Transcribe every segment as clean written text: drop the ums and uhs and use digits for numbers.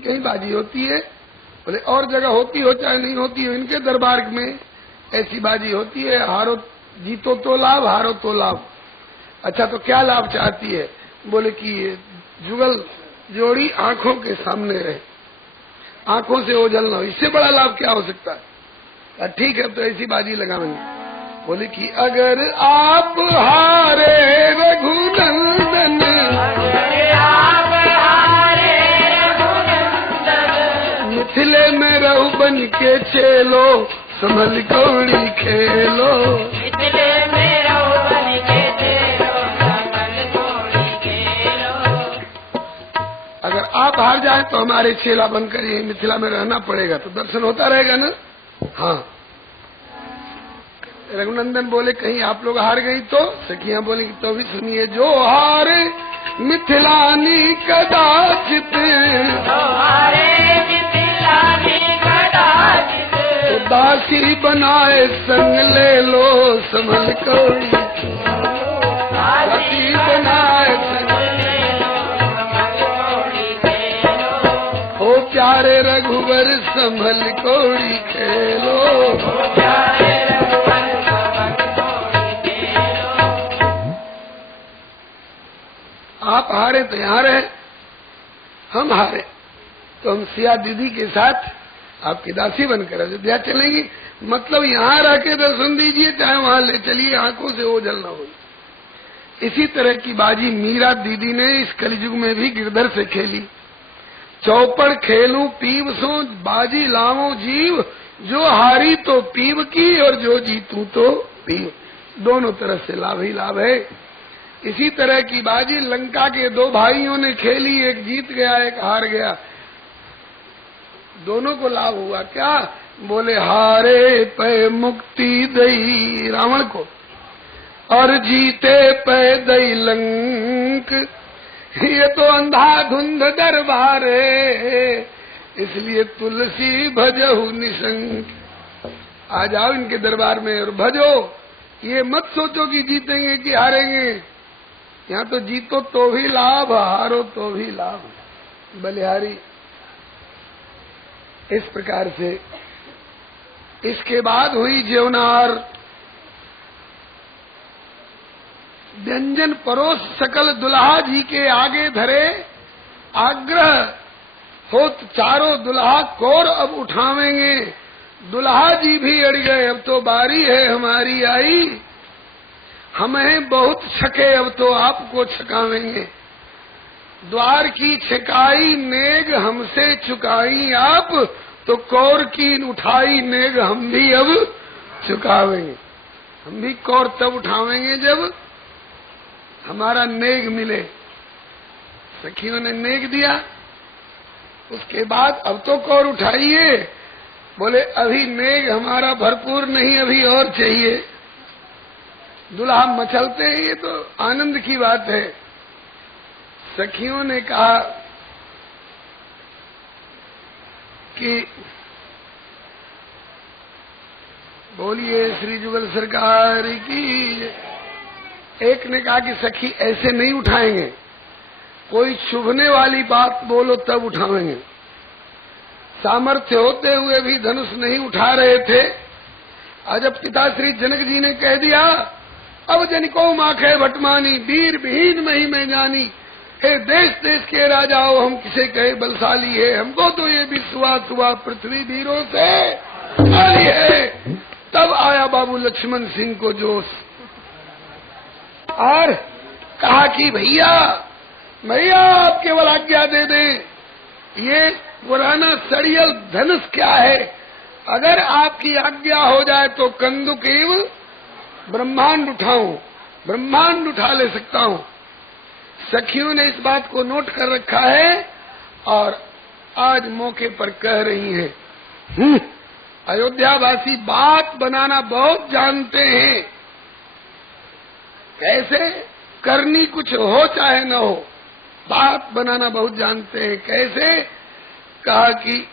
कहीं बाजी होती है, बोले और जगह होती हो चाहे नहीं होती हो, इनके दरबार में ऐसी बाजी होती है। हारो जीतो तो लाभ, हारो तो लाभ। अच्छा तो क्या लाभ चाहती है? बोले कि ये जुगल जोड़ी आंखों के सामने रहे, आंखों से ओझल न हो, इससे बड़ा लाभ क्या हो सकता है? ठीक है तो ऐसी बाजी लगाएंगे। बोले कि अगर आप हारे रघुनंदन, मिथिले में रहु बन के चेलो, संभल कौड़ी खेलो। मिथिले में रहु बन के चेलो, संभल कौड़ी खेलो। अगर आप हार जाए तो हमारे चेला बनकर ये मिथिला में रहना पड़ेगा, तो दर्शन होता रहेगा ना। हाँ रघुनंदन बोले कहीं आप लोग हार गई तो? सखियां बोले तो भी सुनिए, जो हारे मिथिलानी कदाचित, तो दासी बनाए संग ले लो, संभल कौड़ी। दासी बनाए संग हो प्यारे रघुवर, संभल कौड़ी खेलो। आप हारे तो यहाँ रहे, हम हारे तो हम सिया दीदी के साथ आपकी दासी बनकर अयोध्या चलेंगी। मतलब यहाँ रह के दर्शन दीजिए, चाहे वहाँ ले चलिए, आंखों से ओझल न हो। इसी तरह की बाजी मीरा दीदी ने इस कलयुग में भी गिरधर से खेली। चौपड़ खेलूं पीव सो, बाजी लावो जीव, जो हारी तो पीव की और जो जीतूं तो पीव। दोनों तरफ से लाभ ही लाभ है। इसी तरह की बाजी लंका के दो भाइयों ने खेली, एक जीत गया एक हार गया, दोनों को लाभ हुआ। क्या? बोले हारे पे मुक्ति दई रावण को, और जीते पे दई लंक। ये तो अंधाधुंध दरबार है, इसलिए तुलसी भजहु निशंक। आ जाओ इनके दरबार में और भजो। ये मत सोचो कि जीतेंगे कि हारेंगे, यहाँ तो जीतो तो भी लाभ, हारो तो भी लाभ, बलिहारी। इस प्रकार से इसके बाद हुई ज्योनार। व्यंजन परोस सकल दुल्हा जी के आगे धरे, आग्रह होत चारों दुल्हा कौर अब उठावेंगे। दुल्हा जी भी अड़ गए, अब तो बारी है हमारी आई, हमें बहुत छके अब तो आपको छकावेंगे। द्वार की छकाई नेग हमसे चुकाई आप, तो कौर की उठाई नेग हम भी अब चुकावेंगे। हम भी कौर तब उठावेंगे जब हमारा नेग मिले। सखियों ने नेग दिया, उसके बाद अब तो कौर उठाइए। बोले अभी नेग हमारा भरपूर नहीं, अभी और चाहिए। दुल्हा मचलते हैं, ये तो आनंद की बात है। सखियों ने कहा कि बोलिए श्री जुगल सरकार की। एक ने कहा कि सखी ऐसे नहीं उठाएंगे, कोई शुभने वाली बात बोलो तब उठाएंगे। सामर्थ्य होते हुए भी धनुष नहीं उठा रहे थे। आज जब पिता श्री जनक जी ने कह दिया, अब जनिको माखे भटमानी, वीर विहीन मही में जानी। हे देश देश के राजाओं, हम किसे कहे बलशाली है, हमको तो ये विश्वास हुआ पृथ्वी वीरों से खाली है। तब आया बाबू लक्ष्मण सिंह को जोश, और कहा कि भैया भैया आप केवल आज्ञा दे दें, ये पुराना सड़ियल धनुष क्या है, अगर आपकी आज्ञा हो जाए तो कंदुक एवं ब्रह्मांड उठाऊं, ब्रह्मांड उठा ले सकता हूं। सखियों ने इस बात को नोट कर रखा है और आज मौके पर कह रही हैं। अयोध्यावासी बात बनाना बहुत जानते हैं, कैसे करनी कुछ हो चाहे न हो, बात बनाना बहुत जानते हैं। कैसे? कहा कि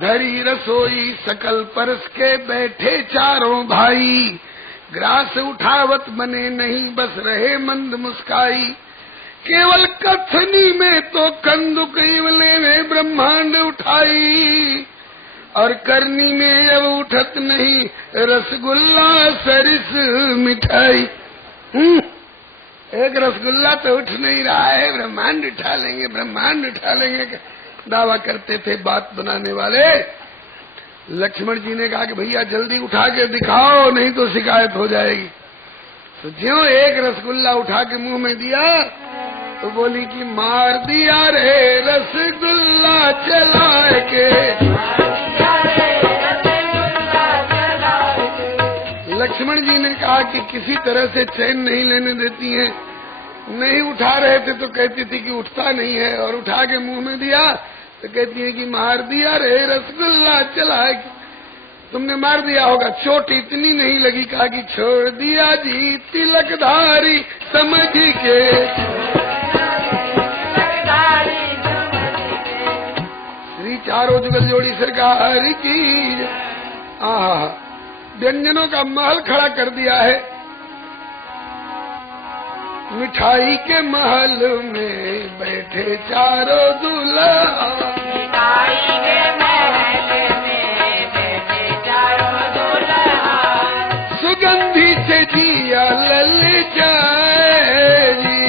धरी रसोई सकल परस के, बैठे चारों भाई, ग्रास उठावत बने नहीं बस रहे मंद मुस्काई। केवल कथनी में तो कंदुक इवले में ब्रह्मा उठाई, और करनी में अब उठत नहीं रसगुल्ला सरिस मिठाई। एक रसगुल्ला तो उठ नहीं रहा है, ब्रह्मांड उठा लेंगे, ब्रह्मांड उठा लेंगे दावा करते थे बात बनाने वाले। लक्ष्मण जी ने कहा कि भैया जल्दी उठा के दिखाओ, नहीं तो शिकायत हो जाएगी। तो ज्यों एक रसगुल्ला उठा के मुंह में दिया तो बोली कि मार दिया रे रसगुल्ला चला के। लक्ष्मण जी ने कहा कि किसी तरह से चैन नहीं लेने देती हैं, नहीं उठा रहे थे तो कहती थी कि उठता नहीं है, और उठा के मुंह में दिया तो कहती है कि मार दिया रे रसगुल्ला चला के। तुमने मार दिया होगा, चोट इतनी नहीं लगी। कहा कि छोड़ दिया जी तिलकधारी समझ के। श्री चारों जुगल जोड़ी सरकार की। आहा, व्यंजनों का महल खड़ा कर दिया है। मिठाई के महल में बैठे चारों दूल्हा, मिठाई के महल में बैठे चारों दूल्हा, सुगंधी से जिया ललचाए जी,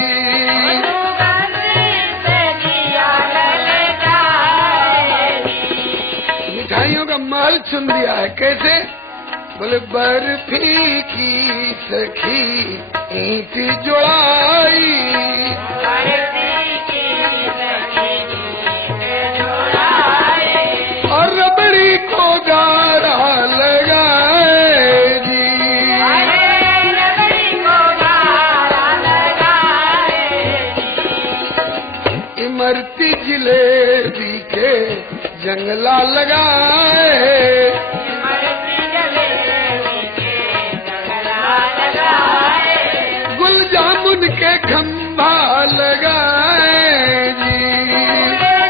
सुगंधी से जिया ललचाए जी। मिठाइयों का महल चुन दिया है। कैसे? बोले बर्फी की सखी ईंट जोड़ाई, बर्फी की सखी ईंट जोड़ाई, और रबड़ी को गाढ़ा लगाए जी, रबड़ी को गाढ़ा लगाए जी। इमरती जिलेबी के जंगला लगाए, गुल जामुन के खंभा लगाए जी,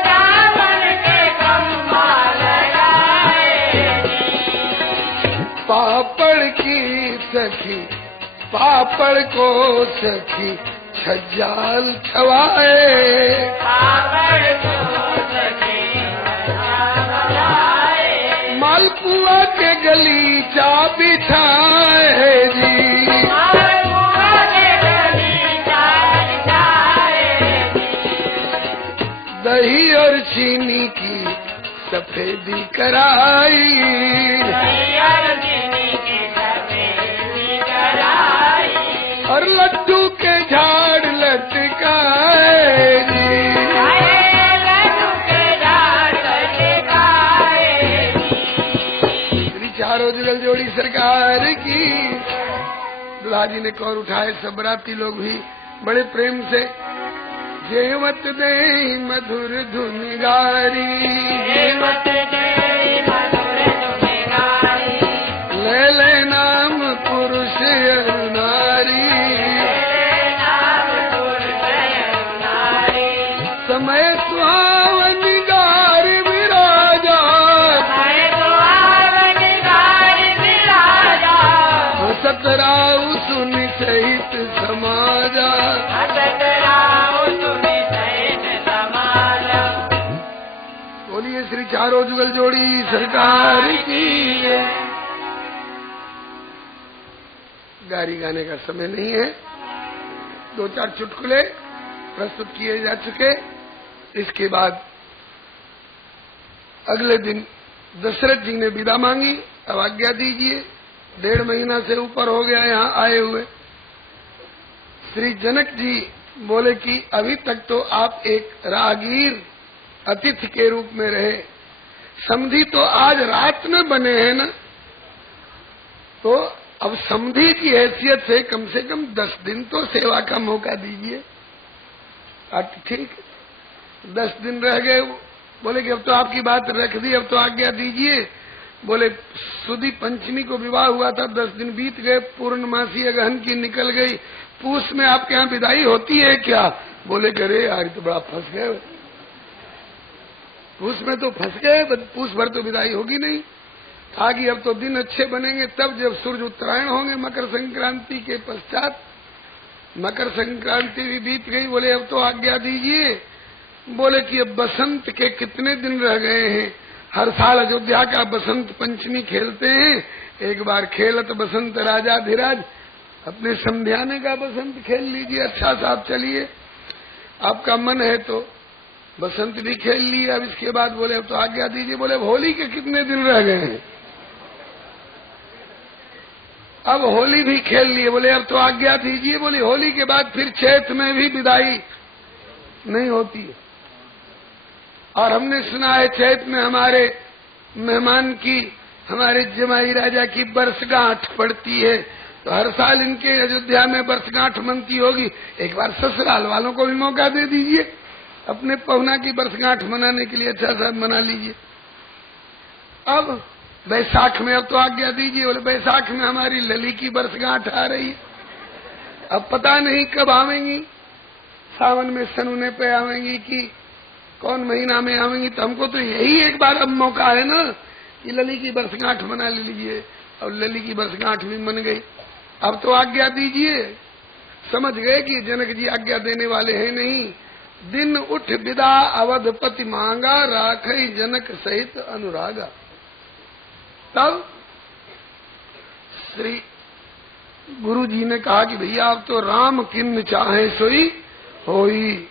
जामुन के खंभा लगाए जी। पापड़ की सखी पापड़ को सखी छज्जाल छवाए, पापड़ को सखी छवाए, मालपुआ के गलीचा बिछाए जी, दही और चीनी की सफेदी कराई, और लड्डू के झाड़ लटकाए जी, श्री चारों जुगल जोड़ी सरकार की। दुल्हा जी ने कौर उठाए, सब बराती लोग भी बड़े प्रेम से जेवत दे मधुर धुन गारी, जेवत दे मधुर धुन गारी, ले ले नाम पुरुष और नारी, नाम पुरुष और नारी, समय सुहावन गार विराजा, समय सुहावन गार विराजा, सतराऊ सुन सहित समाजा, सतराऊ सुन सहित समाजा। बोलिए श्री चारों जुगल जोड़ी सरकार की। गारी गाने का समय नहीं है, दो चार चुटकुले प्रस्तुत किए जा चुके। इसके बाद अगले दिन दशरथ जी ने विदा मांगी, अब आज्ञा दीजिए। 1.5 महीना से ऊपर हो गया यहाँ आए हुए। श्री जनक जी बोले कि अभी तक तो आप एक राहगीर अतिथि के रूप में रहे, समधी तो आज रात में बने हैं ना, तो अब समधी की हैसियत से कम 10 दिन तो सेवा का मौका दीजिए। ठीक, 10 दिन रह गए। बोले कि अब तो आपकी बात रख दी, अब तो आज्ञा दीजिए। बोले सुदी पंचमी को विवाह हुआ था, 10 दिन बीत गए, पूर्णमासी अगहन की निकल गई, पूस में आपके यहाँ विदाई होती है क्या? बोले कि अरे यार तो बड़ा फंस गए, पूस में तो फंस गए, पूस भर तो विदाई होगी नहीं। आगे अब तो दिन अच्छे बनेंगे तब जब सूर्य उत्तरायण होंगे मकर संक्रांति के पश्चात। मकर संक्रांति भी बीत गई। बोले अब तो आज्ञा दीजिए। बोले कि अब बसंत के कितने दिन रह गए हैं। हर साल अयोध्या का बसंत पंचमी खेलते हैं। एक बार खेलत बसंत राजा धीराज, अपने समध्याने का बसंत खेल लीजिए। अच्छा साहब चलिए, आपका मन है तो बसंत भी खेल लिए। अब इसके बाद बोले अब तो आज्ञा दीजिए। बोले अब होली के कितने दिन रह गए हैं। अब होली भी खेल लिए। बोले अब तो आज्ञा दीजिए। बोले होली के बाद फिर चैत में भी विदाई नहीं होती है। और हमने सुना है चैत में हमारे मेहमान की, हमारे जमाई राजा की बरसगांठ पड़ती है। तो हर साल इनके अयोध्या में बरसगांठ मनती होगी। एक बार ससुराल वालों को भी मौका दे दीजिए, अपने पहुना की बरसगांठ मनाने के लिए अच्छा सा मना लीजिए। अब बैसाख में अब तो आज्ञा दीजिए। बोले बैसाख में हमारी लली की बरसगांठ आ रही है। अब पता नहीं कब आवेंगी, सावन में सनुने पे आवेंगी कि कौन महीना में आवेंगी। तो हमको तो यही एक बार अब मौका है ना कि लली की बरसगांठ मना लीजिए। और लली की बरसगांठ भी मन गई। अब तो आज्ञा दीजिए। समझ गए कि जनक जी आज्ञा देने वाले हैं नहीं। दिन उठ विदा अवधपति मांगा, राखई जनक सहित अनुरागा। तब श्री गुरु जी ने कहा कि भैया अब तो राम किन्न चाहे सोई होई।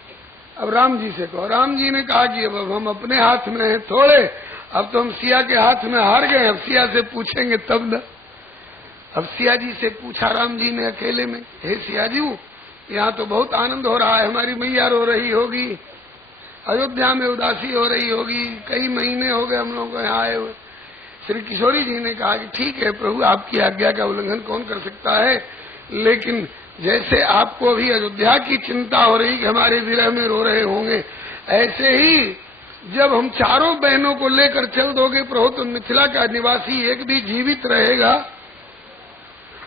अब राम जी से कहो। राम जी ने कहा कि अब हम अपने हाथ में हैं थोड़े, अब तो हम सिया के हाथ में हार गए। अब सिया से पूछेंगे तब न। अब सिया जी से पूछा राम जी ने अकेले में, हे सिया जी यहाँ तो बहुत आनंद हो रहा है, हमारी मैया रो रही होगी, अयोध्या में उदासी हो रही होगी, कई महीने हो गए हम लोगों को यहाँ आए हुए। श्री किशोरी जी ने कहा कि ठीक है प्रभु, आपकी आज्ञा का उल्लंघन कौन कर सकता है, लेकिन जैसे आपको भी अयोध्या की चिंता हो रही कि हमारे विरह में रो रहे होंगे, ऐसे ही जब हम चारों बहनों को लेकर चल दोगे प्रभु तो मिथिला का निवासी एक भी जीवित रहेगा।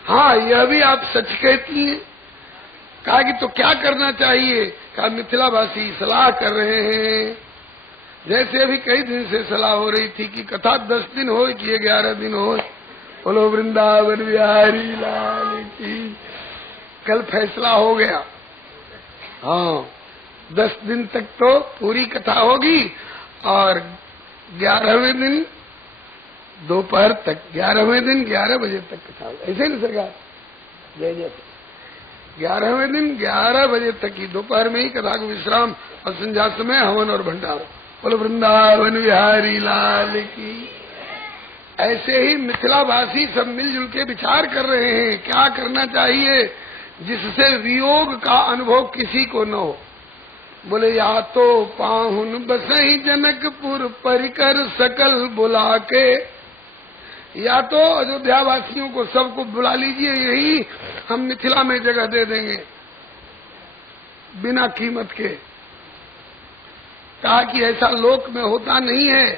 हाँ, यह भी आप सच कहती हैं। कहा कि तो क्या करना चाहिए। कहा मिथिलावासी सलाह कर रहे हैं। जैसे अभी कई दिन से सलाह हो रही थी कि कथा 10 दिन हो कि 11 दिन हो। बोलो वृंदावन बिहारी लाल की। कल फैसला हो गया। हाँ, 10 दिन तक तो पूरी कथा होगी और 11वें दिन दोपहर तक, 11वें दिन 11 बजे तक कथा। ऐसे नहीं सरकार, जय जय। 11वें दिन 11 बजे तक ही दोपहर में ही कथा को विश्राम और संध्या समय हवन और भंडारा। बोलो वृंदावन बिहारी लाल की। ऐसे ही मिथिलावासी सब मिलजुल के विचार कर रहे हैं क्या करना चाहिए जिससे वियोग का अनुभव किसी को न हो। बोले या तो पाहुन बसई जनकपुर परिकर सकल बुला के, या तो अयोध्या वासियों को सबको बुला लीजिए, यही हम मिथिला में जगह दे देंगे बिना कीमत के। कहा कि ऐसा लोक में होता नहीं है।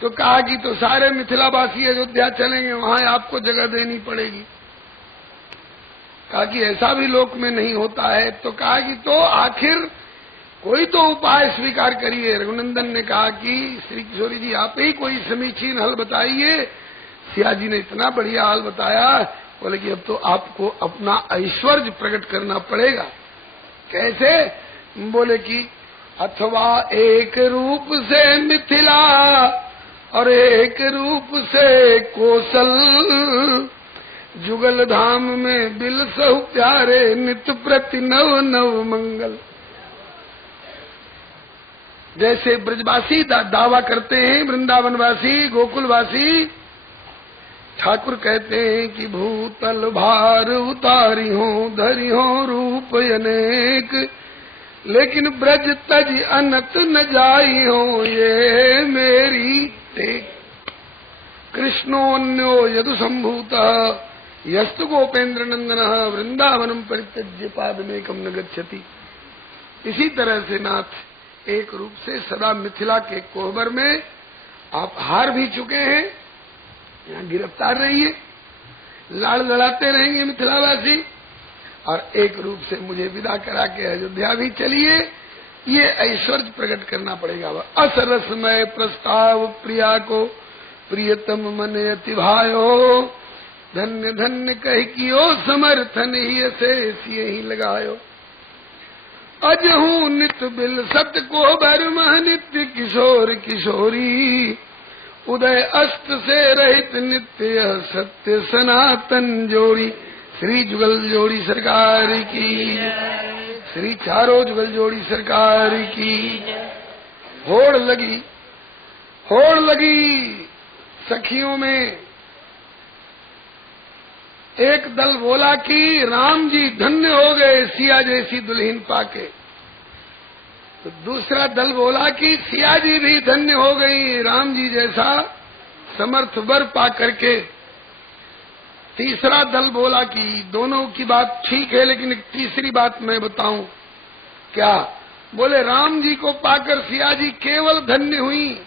तो कहा कि तो सारे मिथिलावासी अयोध्या चलेंगे, वहां आपको जगह देनी पड़ेगी। कहा कि ऐसा भी लोक में नहीं होता है। तो कहा कि तो आखिर कोई तो उपाय स्वीकार करिए। रघुनंदन ने कहा कि श्री किशोरी जी आप ही कोई समीचीन हल बताइए। सिया जी ने इतना बढ़िया हाल बताया। बोले कि अब तो आपको अपना ऐश्वर्य प्रकट करना पड़ेगा। कैसे? बोले कि अथवा एक रूप से मिथिला और एक रूप से कोसल, जुगल धाम में बिल सहु प्यारे, नित प्रति नव नव मंगल। जैसे ब्रजवासी दावा करते हैं, वृंदावनवासी गोकुलवासी ठाकुर कहते हैं कि भूतल भार उतारी हो धरी हो रूप अनेक, लेकिन ब्रज तज अनत न जाई हो ये मेरी टेक। कृष्णोन्यो यदु संभूत यस्तु गोपेन्द्र नंदन वृंदावनम परित्यज्य पादमेकम न गच्छति। इसी तरह से नाथ एक रूप से सदा मिथिला के कोहबर में आप हार भी चुके हैं, यहाँ गिरफ्तार रहिए, लाड़ लड़ाते रहेंगे मिथिलावासी, और एक रूप से मुझे विदा करा के अयोध्या भी चलिए। ये ऐश्वर्य प्रकट करना पड़ेगा। असरसमय प्रस्ताव प्रिया को प्रियतम मन अति भायो, धन्य धन्य कह कियो समर्थन ही से ही लगायो। अजहू नित बिल सत को बरमह नित्य किशोर किशोरी, उदय अस्त से रहित नित्य सत्य सनातन जोड़ी। श्री जुगल जोड़ी सरकार की, श्री चारों जुगल जोड़ी सरकार की। होड़ लगी सखियों में। एक दल बोला कि राम जी धन्य हो गए सिया जैसी दुल्हन पाके, तो दूसरा दल बोला कि सिया जी भी धन्य हो गई राम जी जैसा समर्थ वर पा करके। तीसरा दल बोला कि दोनों की बात ठीक है, लेकिन एक तीसरी बात मैं बताऊं। क्या? बोले राम जी को पाकर सिया जी केवल धन्य हुई,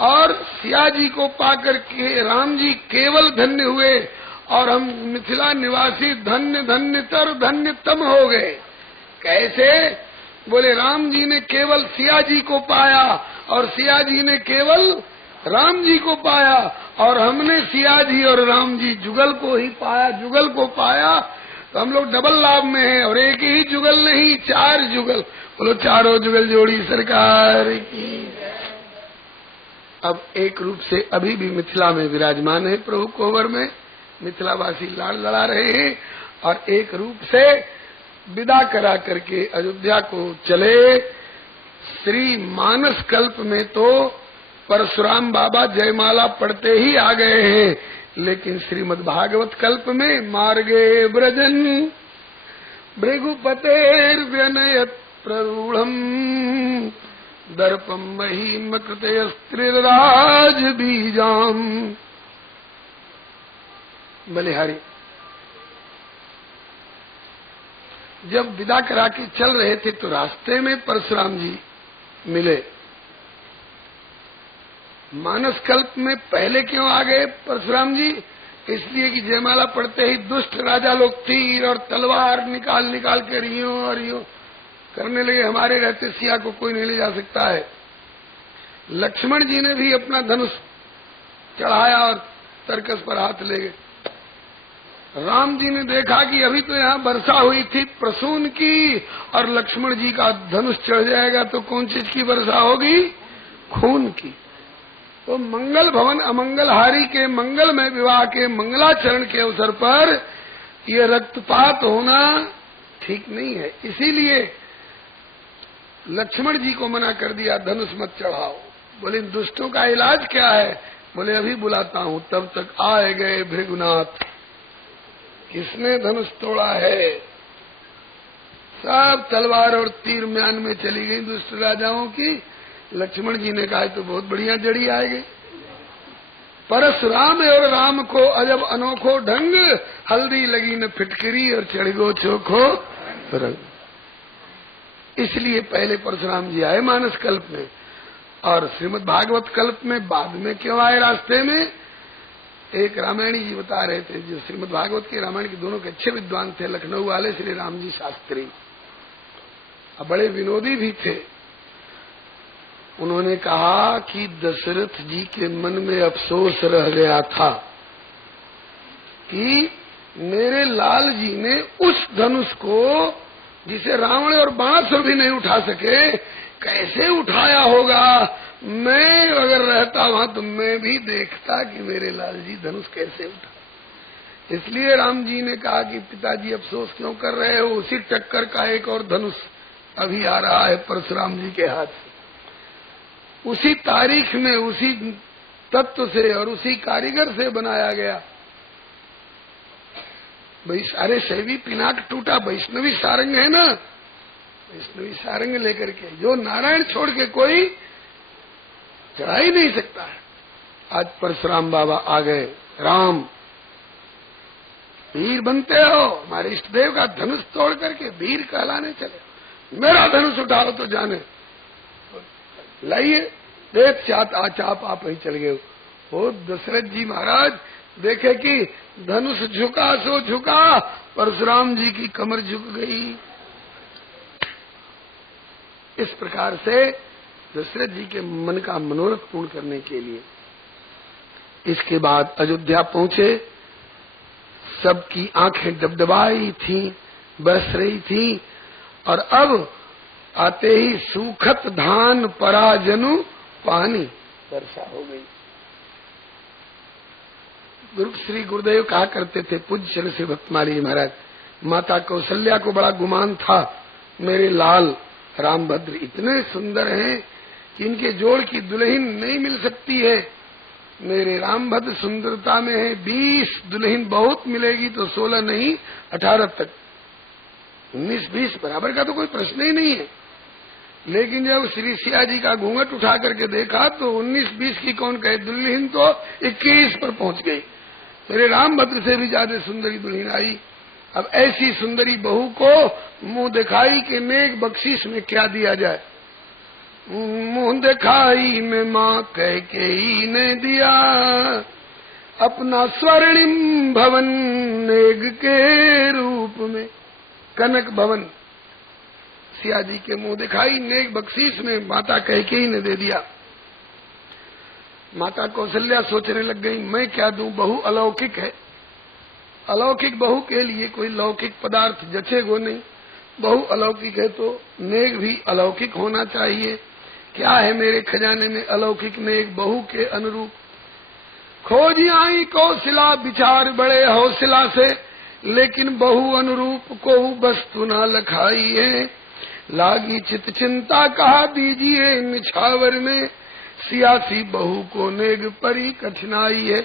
और सिया जी को पाकर के राम जी केवल धन्य हुए, और हम मिथिला निवासी धन्य धन्यतर धन्यतम हो गए। कैसे? बोले राम जी ने केवल सिया जी को पाया, और सिया जी ने केवल राम जी को पाया, और हमने सिया जी और राम जी जुगल को ही पाया, जुगल को पाया। तो हम लोग डबल लाभ में हैं, और एक ही जुगल नहीं, 4 जुगल। बोलो चारों जुगल जोड़ी सरकार की। अब एक रूप से अभी भी मिथिला में विराजमान है प्रभु कोवर में, मिथिलावासी लाड़ लड़ा रहे हैं, और एक रूप से विदा करा करके अयोध्या को चले। श्री मानस कल्प में तो परशुराम बाबा जयमाला पढ़ते ही आ गए हैं, लेकिन श्रीमद् भागवत कल्प में मार्गे ब्रजन भृगुपतेर व्यनयत प्ररूढ़म दर्पम महिम कृतयस्त्रिराज बीजाम। बलिहारी जब विदा करा के चल रहे थे तो रास्ते में परशुराम जी मिले। मानस कल्प में पहले क्यों आ गए परशुराम जी? इसलिए कि जयमाला पढ़ते ही दुष्ट राजा लोग तीर और तलवार निकाल निकाल कर यूं और यूं करने लगे। हमारे रहते सिया को कोई नहीं ले जा सकता है। लक्ष्मण जी ने भी अपना धनुष चढ़ाया और तरकस पर हाथ ले गए। राम जी ने देखा कि अभी तो यहाँ वर्षा हुई थी प्रसून की, और लक्ष्मण जी का धनुष चढ़ जाएगा तो कौन चीज की वर्षा होगी? खून की। तो मंगल भवन अमंगलहारी के मंगल में विवाह के मंगलाचरण के अवसर पर ये रक्तपात होना ठीक नहीं है। इसीलिए लक्ष्मण जी को मना कर दिया, धनुष मत चढ़ाओ। बोले दुष्टों का इलाज क्या है? बोले अभी बुलाता हूँ। तब तक आए गए भृगुनाथ। किसने धनुष तोड़ा है? सब तलवार और तीर म्यान में चली गई दुष्ट राजाओं की। लक्ष्मण जी ने कहा तो बहुत बढ़िया जड़ी आएगी। परशुराम और राम को अजब अनोखो ढंग, हल्दी लगी न फिटकरी और चढ़ गो चोखो रंग। इसलिए पहले परशुराम जी आए मानस कल्प में, और श्रीमद् भागवत कल्प में बाद में क्यों आए रास्ते में? एक रामायणी जी बता रहे थे, जो श्रीमद् भागवत के रामायण के दोनों के अच्छे विद्वान थे, लखनऊ वाले श्री राम जी शास्त्री, और बड़े विनोदी भी थे। उन्होंने कहा कि दशरथ जी के मन में अफसोस रह गया था कि मेरे लाल जी ने उस धनुष को, जिसे रावण और बाणासुर भी नहीं उठा सके, कैसे उठाया होगा। मैं अगर रहता वहां तो मैं भी देखता कि मेरे लाल जी धनुष कैसे उठा। इसलिए राम जी ने कहा कि पिताजी अफसोस क्यों कर रहे हो? उसी टक्कर का एक और धनुष अभी आ रहा है परशुराम जी के हाथ से। उसी तारीख में, उसी तत्व से और उसी कारीगर से बनाया गया। अरे शैवी पिनाक टूटा, वैष्णवी सारंग है ना, वैष्णवी सारंग लेकर के जो नारायण छोड़ के कोई चढ़ा ही नहीं सकता है। आज परशुराम बाबा आ गए। राम वीर बनते हो, हमारे इष्ट देव का धनुष तोड़ करके वीर कहलाने चले। मेरा धनुष उठाओ तो जाने लाइए, देख चाप आप ही चल गए हो। दशरथ जी महाराज देखे कि धनुष झुका सो झुका, परशुराम जी की कमर झुक गई। इस प्रकार से दशरथ जी के मन का मनोरथ पूर्ण करने के लिए इसके बाद अयोध्या पहुंचे। सबकी आंखें डबडबाई थी, बरस रही थी। और अब आते ही सूखत धान पराजनु पानी, वर्षा हो गई। श्री गुरुदेव कहा करते थे, पूज्य चल श्री भक्तमाली महाराज, माता कौशल्या को बड़ा गुमान था मेरे लाल रामभद्र इतने सुंदर हैं कि इनके जोड़ की दुल्हन नहीं मिल सकती है। मेरे रामभद्र सुंदरता में है 20 दुल्हन बहुत मिलेगी तो 16 नहीं 18 तक, 19-20 बराबर का तो कोई प्रश्न ही नहीं है। लेकिन जब श्री सिया जी का घूंघट उठा करके देखा तो 19-20 की कौन कहे, दुल्हन तो 21 पर पहुंच गई। मेरे रामभद्र से भी ज्यादा सुंदरी दुल्हन आई। अब ऐसी सुंदरी बहू को मुंह दिखाई के नेक बख्शीश में क्या दिया जाए। मुंह दिखाई में माँ कह के ही ने दिया, अपना स्वर्णिम भवन नेग के रूप में। कनक भवन सिया जी के मुंह दिखाई नेक बख्शीश में माता कह के ही ने दे दिया। माता कौशल्या सोचने लग गई, मैं क्या दूं, बहू अलौकिक है। अलौकिक बहू के लिए कोई लौकिक पदार्थ जचेगो नहीं। बहू अलौकिक है तो नेक भी अलौकिक होना चाहिए। क्या है मेरे खजाने में अलौकिक नेक बहू के अनुरूप। खोजी आई कौशला विचार बड़े हौसला से, लेकिन बहू अनुरूप को वस्तु न लखाई है। लागी चित चिंता कहा दीजिए निछावर में, सियासी बहू को नेग परी कठिनाई है।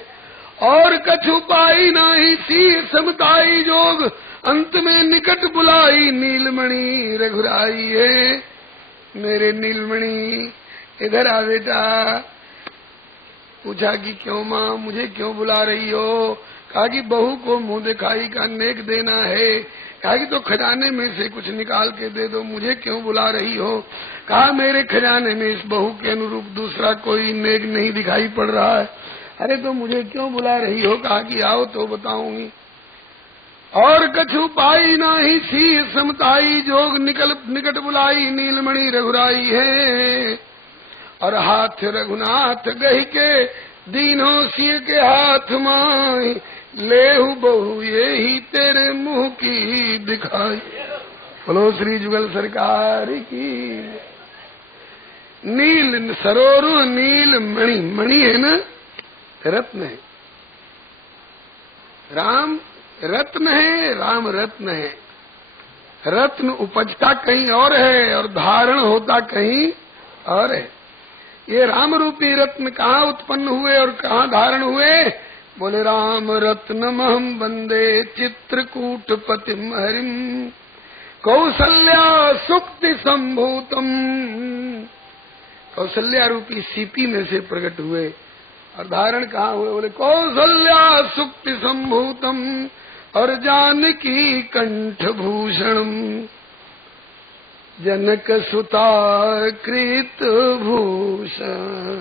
और कछु पाई नाही सी समताई जोग, अंत में निकट बुलाई नीलमणि रघुराई है। मेरे नीलमणि इधर आ बेटा। पूछा कि क्यों माँ, मुझे क्यों बुला रही हो। कहा कि बहू को मुंह दिखाई का नेक देना है। कहा कि तो खजाने में से कुछ निकाल के दे दो, मुझे क्यों बुला रही हो। कहा मेरे खजाने में इस बहू के अनुरूप दूसरा कोई नेक नहीं दिखाई पड़ रहा है। अरे तो मुझे क्यों बुला रही हो। कहा कि आओ तो बताऊंगी। और कछु पाई नाही सी समताई जोग, निकट बुलाई नीलमणि रघुराई है। और हाथ रघुनाथ गही के दीनों सिय के हाथ माई, लेहु बहू ये ही तेरे मुंह की दिखाई। बोलो श्री जुगल सरकार की। नील सरोरु नील मणि, मणि है ना, रत्न है। राम रत्न है, राम रत्न है। रत्न उपजता कहीं और है और धारण होता कहीं और है। ये राम रूपी रत्न कहाँ उत्पन्न हुए और कहाँ धारण हुए। बोले राम रत्नमहं वंदे चित्रकूट पतिम हरिम, कौसल्या सुक्ति संभूतम। कौशल्या रूपी सीपी में से प्रकट हुए और धारण कहाँ हुए। बोले कौशल्या सुक्ति संभूतम और जानकी कंठ भूषणम, जनक सुता कृत भूषण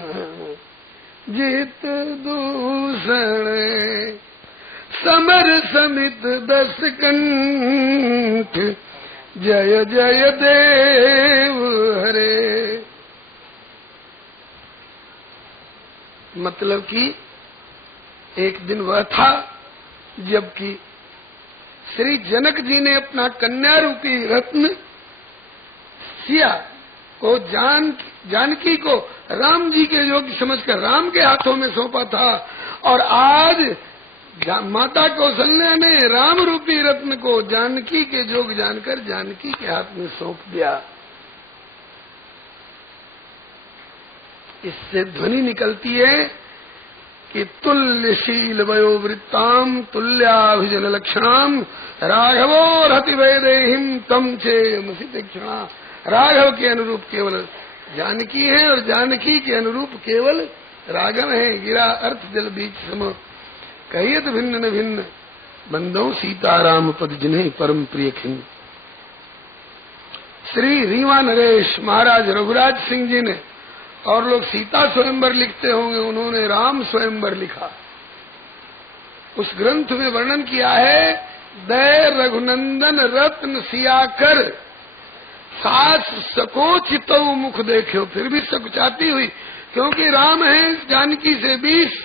जित दूषण, समर समित 10 कंठ, जय जय देव हरे। मतलब कि एक दिन वह था जबकि श्री जनक जी ने अपना कन्या रूपी रत्न सिया को जानकी को राम जी के योग्य समझकर राम के हाथों में सौंपा था। और आज माता कौशल्या ने राम रूपी रत्न को जानकी के जोग जानकर जानकी के हाथ में सौंप दिया। इससे ध्वनि निकलती है कि तुल्यशील वयोवृत्ताम तुल्याभिजन लक्षणाम राघवो रति वैदेहिम तम चेयमसि तीक्ष्णा। राघव के अनुरूप केवल जानकी है और जानकी के अनुरूप केवल राघव है। गिरा अर्थ जल बीच सम, कहियत भिन्न न भिन्न, बंदो सीताराम पद जिन्हें परम प्रिय खिन। श्री रीवा नरेश महाराज रघुराज सिंह जी ने, और लोग सीता स्वयंवर लिखते होंगे, उन्होंने राम स्वयंवर लिखा। उस ग्रंथ में वर्णन किया है, दय रघुनंदन रत्न सियाकर सास सकोचित मुख देखो। फिर भी सकुचाती हुई, क्योंकि राम है जानकी से 20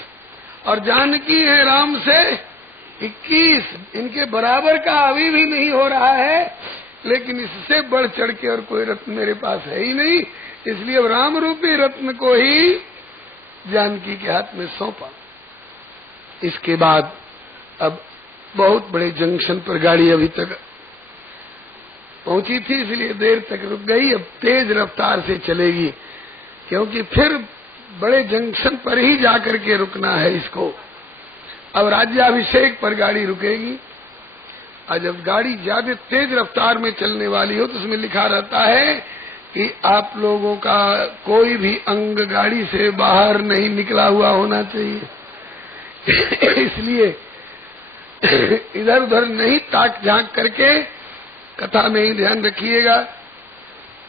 और जानकी है राम से 21। इनके बराबर का अभी भी नहीं हो रहा है। लेकिन इससे बढ़ चढ़ के और कोई रत्न मेरे पास है ही नहीं, इसलिए अब राम रूपी रत्न को ही जानकी के हाथ में सौंपा। इसके बाद अब बहुत बड़े जंक्शन पर गाड़ी अभी तक पहुंची थी, इसलिए देर तक रुक गई। अब तेज रफ्तार से चलेगी, क्योंकि फिर बड़े जंक्शन पर ही जाकर के रुकना है इसको। अब राज्याभिषेक पर गाड़ी रुकेगी। और जब गाड़ी ज्यादा तेज रफ्तार में चलने वाली हो तो उसमें लिखा रहता है कि आप लोगों का कोई भी अंग गाड़ी से बाहर नहीं निकला हुआ होना चाहिए। इसलिए इधर उधर नहीं ताक झांक करके कथा में ही ध्यान रखिएगा।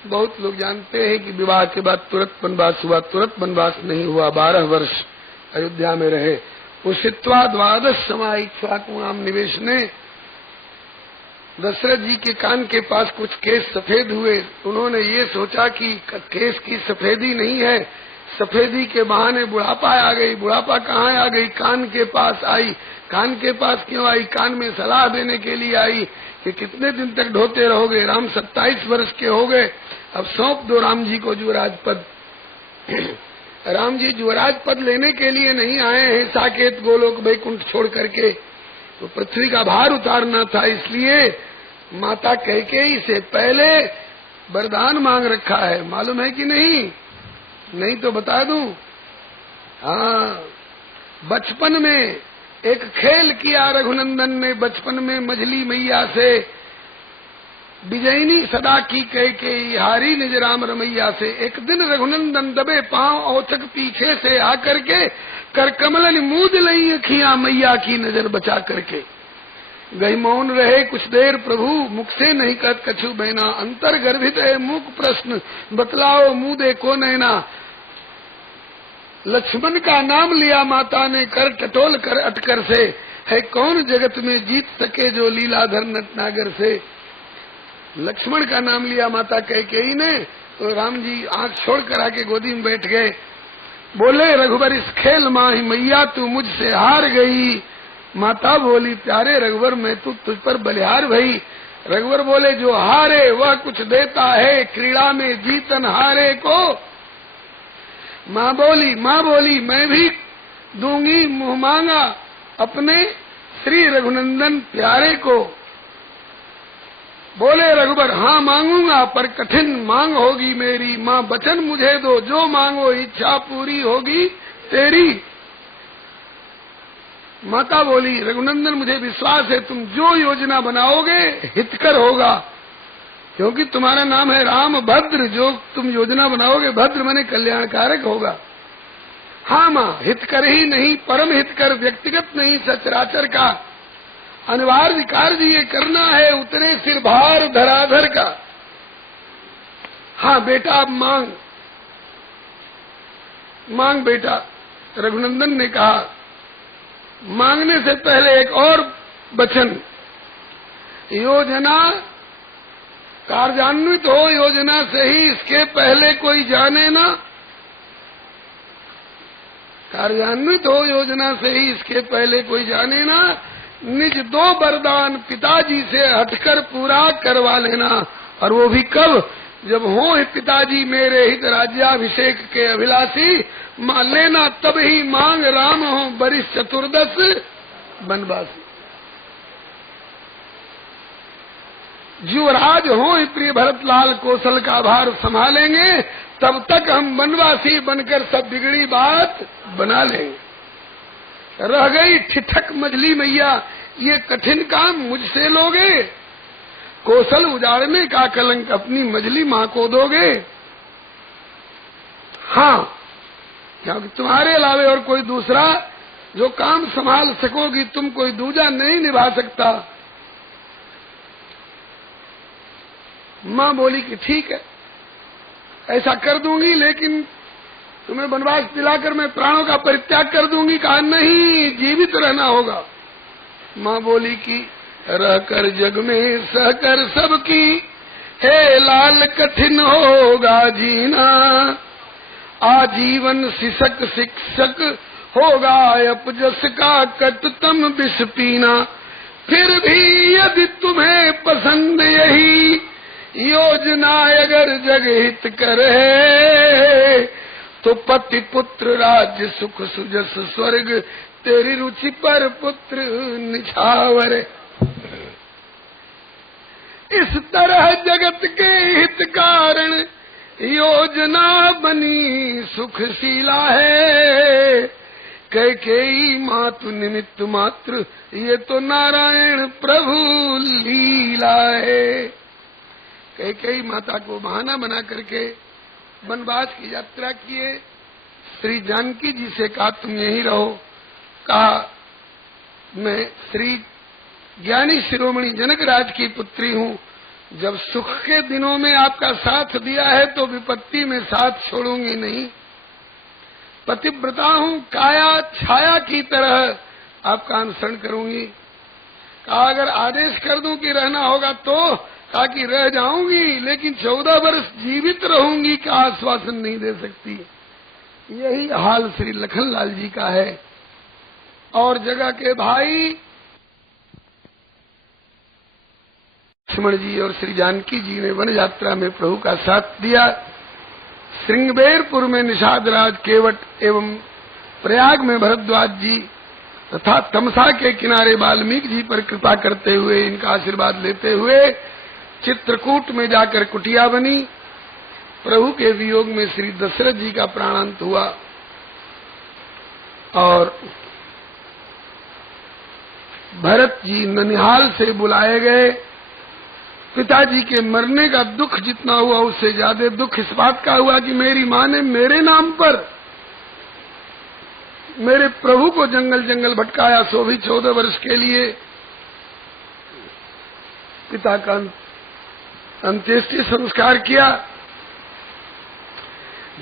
बहुत लोग जानते हैं कि विवाह के बाद तुरंत वनवास हुआ, तुरंत वनवास नहीं हुआ, 12 वर्ष अयोध्या में रहे। उषित्वा 12 समाइक्ष्वाकुणाम निवेश ने दशरथ जी के कान के पास कुछ केस सफेद हुए। उन्होंने ये सोचा कि केस की सफेदी नहीं है, सफेदी के बहाने बुढ़ापा आ गई। बुढ़ापा कहाँ आ गई? कान के पास आई। कान के पास क्यों आई? कान में सलाह देने के लिए आई कि कितने दिन तक ढोते रहोगे। राम 27 वर्ष के हो गए, अब सौंप दो राम जी को युवराज पद। राम जी युवराज पद लेने के लिए नहीं आए हैं साकेत गोलोक वैकुंठ छोड़ करके, तो पृथ्वी का भार उतारना था। इसलिए माता कैकेयी से पहले वरदान मांग रखा है, मालूम है कि नहीं? नहीं तो बता दूं। हाँ, बचपन में एक खेल किया रघुनंदन ने। बचपन में मझली मैया से विजयनी सदा की कैकेयी, हारी निज राम रमैया से। एक दिन रघुनंदन दबे पांव औचक पीछे से आकर के कर कमलन मूद लई अखियां मैया की नजर बचा करके। गई मौन रहे कुछ देर प्रभु, मुख से नहीं कहत कछु बहना। अंतर गर्भित है मूक प्रश्न, बतलाओ मुदे को नैना। लक्ष्मण का नाम लिया माता ने कर टटोल कर अटकर से। है कौन जगत में जीत सके जो लीलाधर नटनागर से। लक्ष्मण का नाम लिया माता कैकेयी ने, तो राम जी आंख छोड़कर आके गोदी में बैठ गए। बोले रघुबर इस खेल माही मैया तू मुझसे हार गई। माता बोली प्यारे रघुबर मैं तू तुझ पर बलिहार भई। रघुबर बोले जो हारे वह कुछ देता है, क्रीड़ा में जीतन हारे को। माँ बोली मैं भी दूंगी मुंह मांगा अपने श्री रघुनंदन प्यारे को। बोले रघुबर हाँ मांगूंगा पर कठिन मांग होगी मेरी। माँ वचन मुझे दो जो मांगो इच्छा पूरी होगी तेरी। माता बोली रघुनंदन मुझे विश्वास है तुम जो योजना बनाओगे हितकर होगा, क्योंकि तुम्हारा नाम है राम भद्र। जो तुम योजना बनाओगे भद्र माने कल्याणकारक होगा। हाँ माँ, हितकर ही नहीं परम हितकर, व्यक्तिगत नहीं सचराचर का अनिवार्य कार्य ये करना है, उतने सिर भार धराधर का। हाँ बेटा अब मांग बेटा। रघुनंदन ने कहा मांगने से पहले एक और वचन, योजना कार्यान्वित हो योजना से ही, इसके पहले कोई जाने ना। कार्यान्वित हो योजना से ही, इसके पहले कोई जाने ना। निज 2 वरदान पिताजी से हटकर पूरा करवा लेना। और वो भी कब? जब हो पिताजी मेरे हित राज्याभिषेक के अभिलाषी। मां लेना तब ही मांग राम हो बरिस 14 वनवासी। युवराज हो प्रिय भरतलाल कौशल का भार संभालेंगे, तब तक हम वनवासी बनकर सब बिगड़ी बात बना लेंगे। रह गई ठिठक मझली मैया, ये कठिन काम मुझसे लोगे। कौशल उजाड़ने का कलंक अपनी मझली माँ को दोगे। हाँ, क्योंकि तुम्हारे अलावे और कोई दूसरा जो काम संभाल सकोगी, तुम कोई दूजा नहीं निभा सकता। माँ बोली कि ठीक है ऐसा कर दूंगी, लेकिन तुम्हें वनवास दिलाकर मैं प्राणों का परित्याग कर दूंगी। कहा नहीं, जीवित रहना होगा। माँ बोली कि रहकर जग में सहकर सबकी, हे लाल कठिन होगा जीना। आजीवन शिक्षक शिक्षक होगा अपजस का कटतम विष पीना। फिर भी यदि तुम्हें पसंद यही योजना अगर जगहित करे, तो पति पुत्र राज्य सुख सुजस स्वर्ग तेरी रुचि पर पुत्र निछावर। इस तरह जगत के हित कारण योजना बनी सुखशीला है। कैकेयी मातु निमित्त मात्र ये तो नारायण प्रभु लीला है। कैकेयी माता को बहाना बना करके वनवास की यात्रा किए। श्री जानकी जी से कहा तुम यहीं रहो। कहा मैं श्री ज्ञानी शिरोमणि जनक राज की पुत्री हूँ। जब सुख के दिनों में आपका साथ दिया है तो विपत्ति में साथ छोड़ूंगी नहीं। पतिव्रता हूँ, काया छाया की तरह आपका अनुसरण करूंगी। कहा अगर आदेश कर दूं कि रहना होगा तो, कहा कि रह जाऊंगी लेकिन 14 वर्ष जीवित रहूंगी का आश्वासन नहीं दे सकती। यही हाल श्री लखनलाल जी का है। और जगह के भाई लक्ष्मण जी और श्री जानकी जी ने वन यात्रा में प्रभु का साथ दिया। श्रृंगबेरपुर में निषाद राज केवट एवं प्रयाग में भरद्वाज जी तथा तमसा के किनारे वाल्मीकि जी पर कृपा करते हुए, इनका आशीर्वाद लेते हुए चित्रकूट में जाकर कुटिया बनी। प्रभु के वियोग में श्री दशरथ जी का प्राणांत हुआ और भरत जी ननिहाल से बुलाए गए। पिताजी के मरने का दुख जितना हुआ उससे ज्यादा दुख इस बात का हुआ कि मेरी माँ ने मेरे नाम पर मेरे प्रभु को जंगल जंगल भटकाया, सो भी 14 वर्ष के लिए। पिता का अंत्येष्टि संस्कार किया।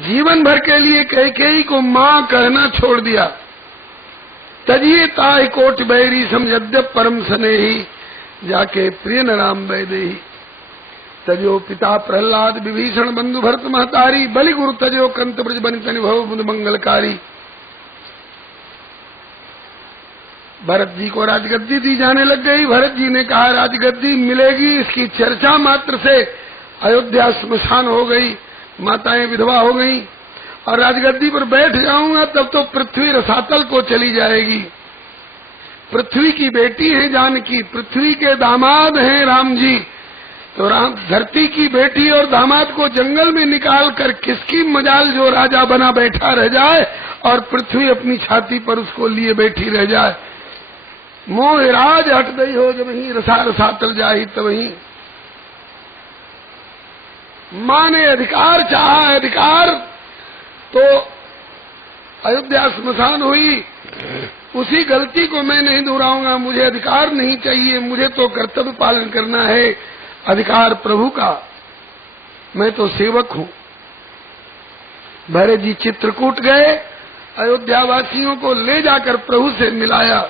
जीवन भर के लिए कैकेयी को माँ कहना छोड़ दिया। तजिए ताहि कोट बैरी समझद्य परम स्नेही, जाके प्रिय न राम वैदेही। तजो पिता प्रहलाद विभीषण बंधु भरत महतारी, बलि गुरु तजो कंत ब्रज बनित भव बुध मंगलकारी। भरत जी को राजगद्दी दी जाने लग गई। भरत जी ने कहा राजगद्दी मिलेगी, इसकी चर्चा मात्र से अयोध्या स्मशान हो गई, माताएं विधवा हो गई। और राजगद्दी पर बैठ जाऊंगा तब तो पृथ्वी रसातल को चली जाएगी। पृथ्वी की बेटी है जानकी, पृथ्वी के दामाद हैं राम जी। तो राम धरती की बेटी और दामाद को जंगल में निकाल कर किसकी मजाल जो राजा बना बैठा रह जाए और पृथ्वी अपनी छाती पर उसको लिए बैठी रह जाए। मोह राज हट गई हो जब ही रसा रसातल जाही तब ही। माँ ने अधिकार चाहा, अधिकार तो अयोध्या स्मशान हुई। उसी गलती को मैं नहीं दोहराऊंगा। मुझे अधिकार नहीं चाहिए, मुझे तो कर्तव्य पालन करना है। अधिकार प्रभु का, मैं तो सेवक हूँ। भरत जी चित्रकूट गए, अयोध्यावासियों को ले जाकर प्रभु से मिलाया।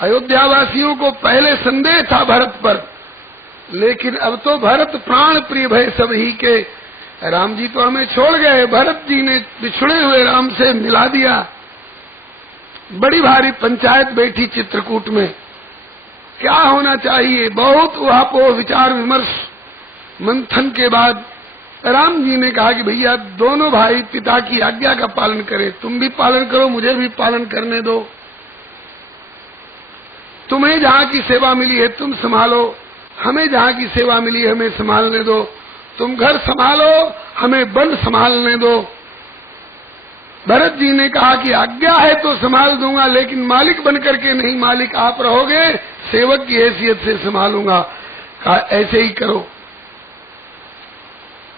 अयोध्यावासियों को पहले संदेह था भरत पर, लेकिन अब तो भरत प्राण प्रिय भय सब ही के। राम जी तो हमें छोड़ गए, भरत जी ने बिछुड़े हुए राम से मिला दिया। बड़ी भारी पंचायत बैठी चित्रकूट में, क्या होना चाहिए। बहुत उहापोह विचार विमर्श मंथन के बाद राम जी ने कहा कि भैया दोनों भाई पिता की आज्ञा का पालन करें। तुम भी पालन करो, मुझे भी पालन करने दो। तुम्हें जहाँ की सेवा मिली है तुम संभालो, हमें जहाँ की सेवा मिली है हमें संभालने दो। तुम घर संभालो, हमें वन संभालने दो। भरत जी ने कहा कि आज्ञा है तो संभाल दूंगा, लेकिन मालिक बन करके नहीं, मालिक आप रहोगे, सेवक की हैसियत से संभालूंगा। कहा ऐसे ही करो।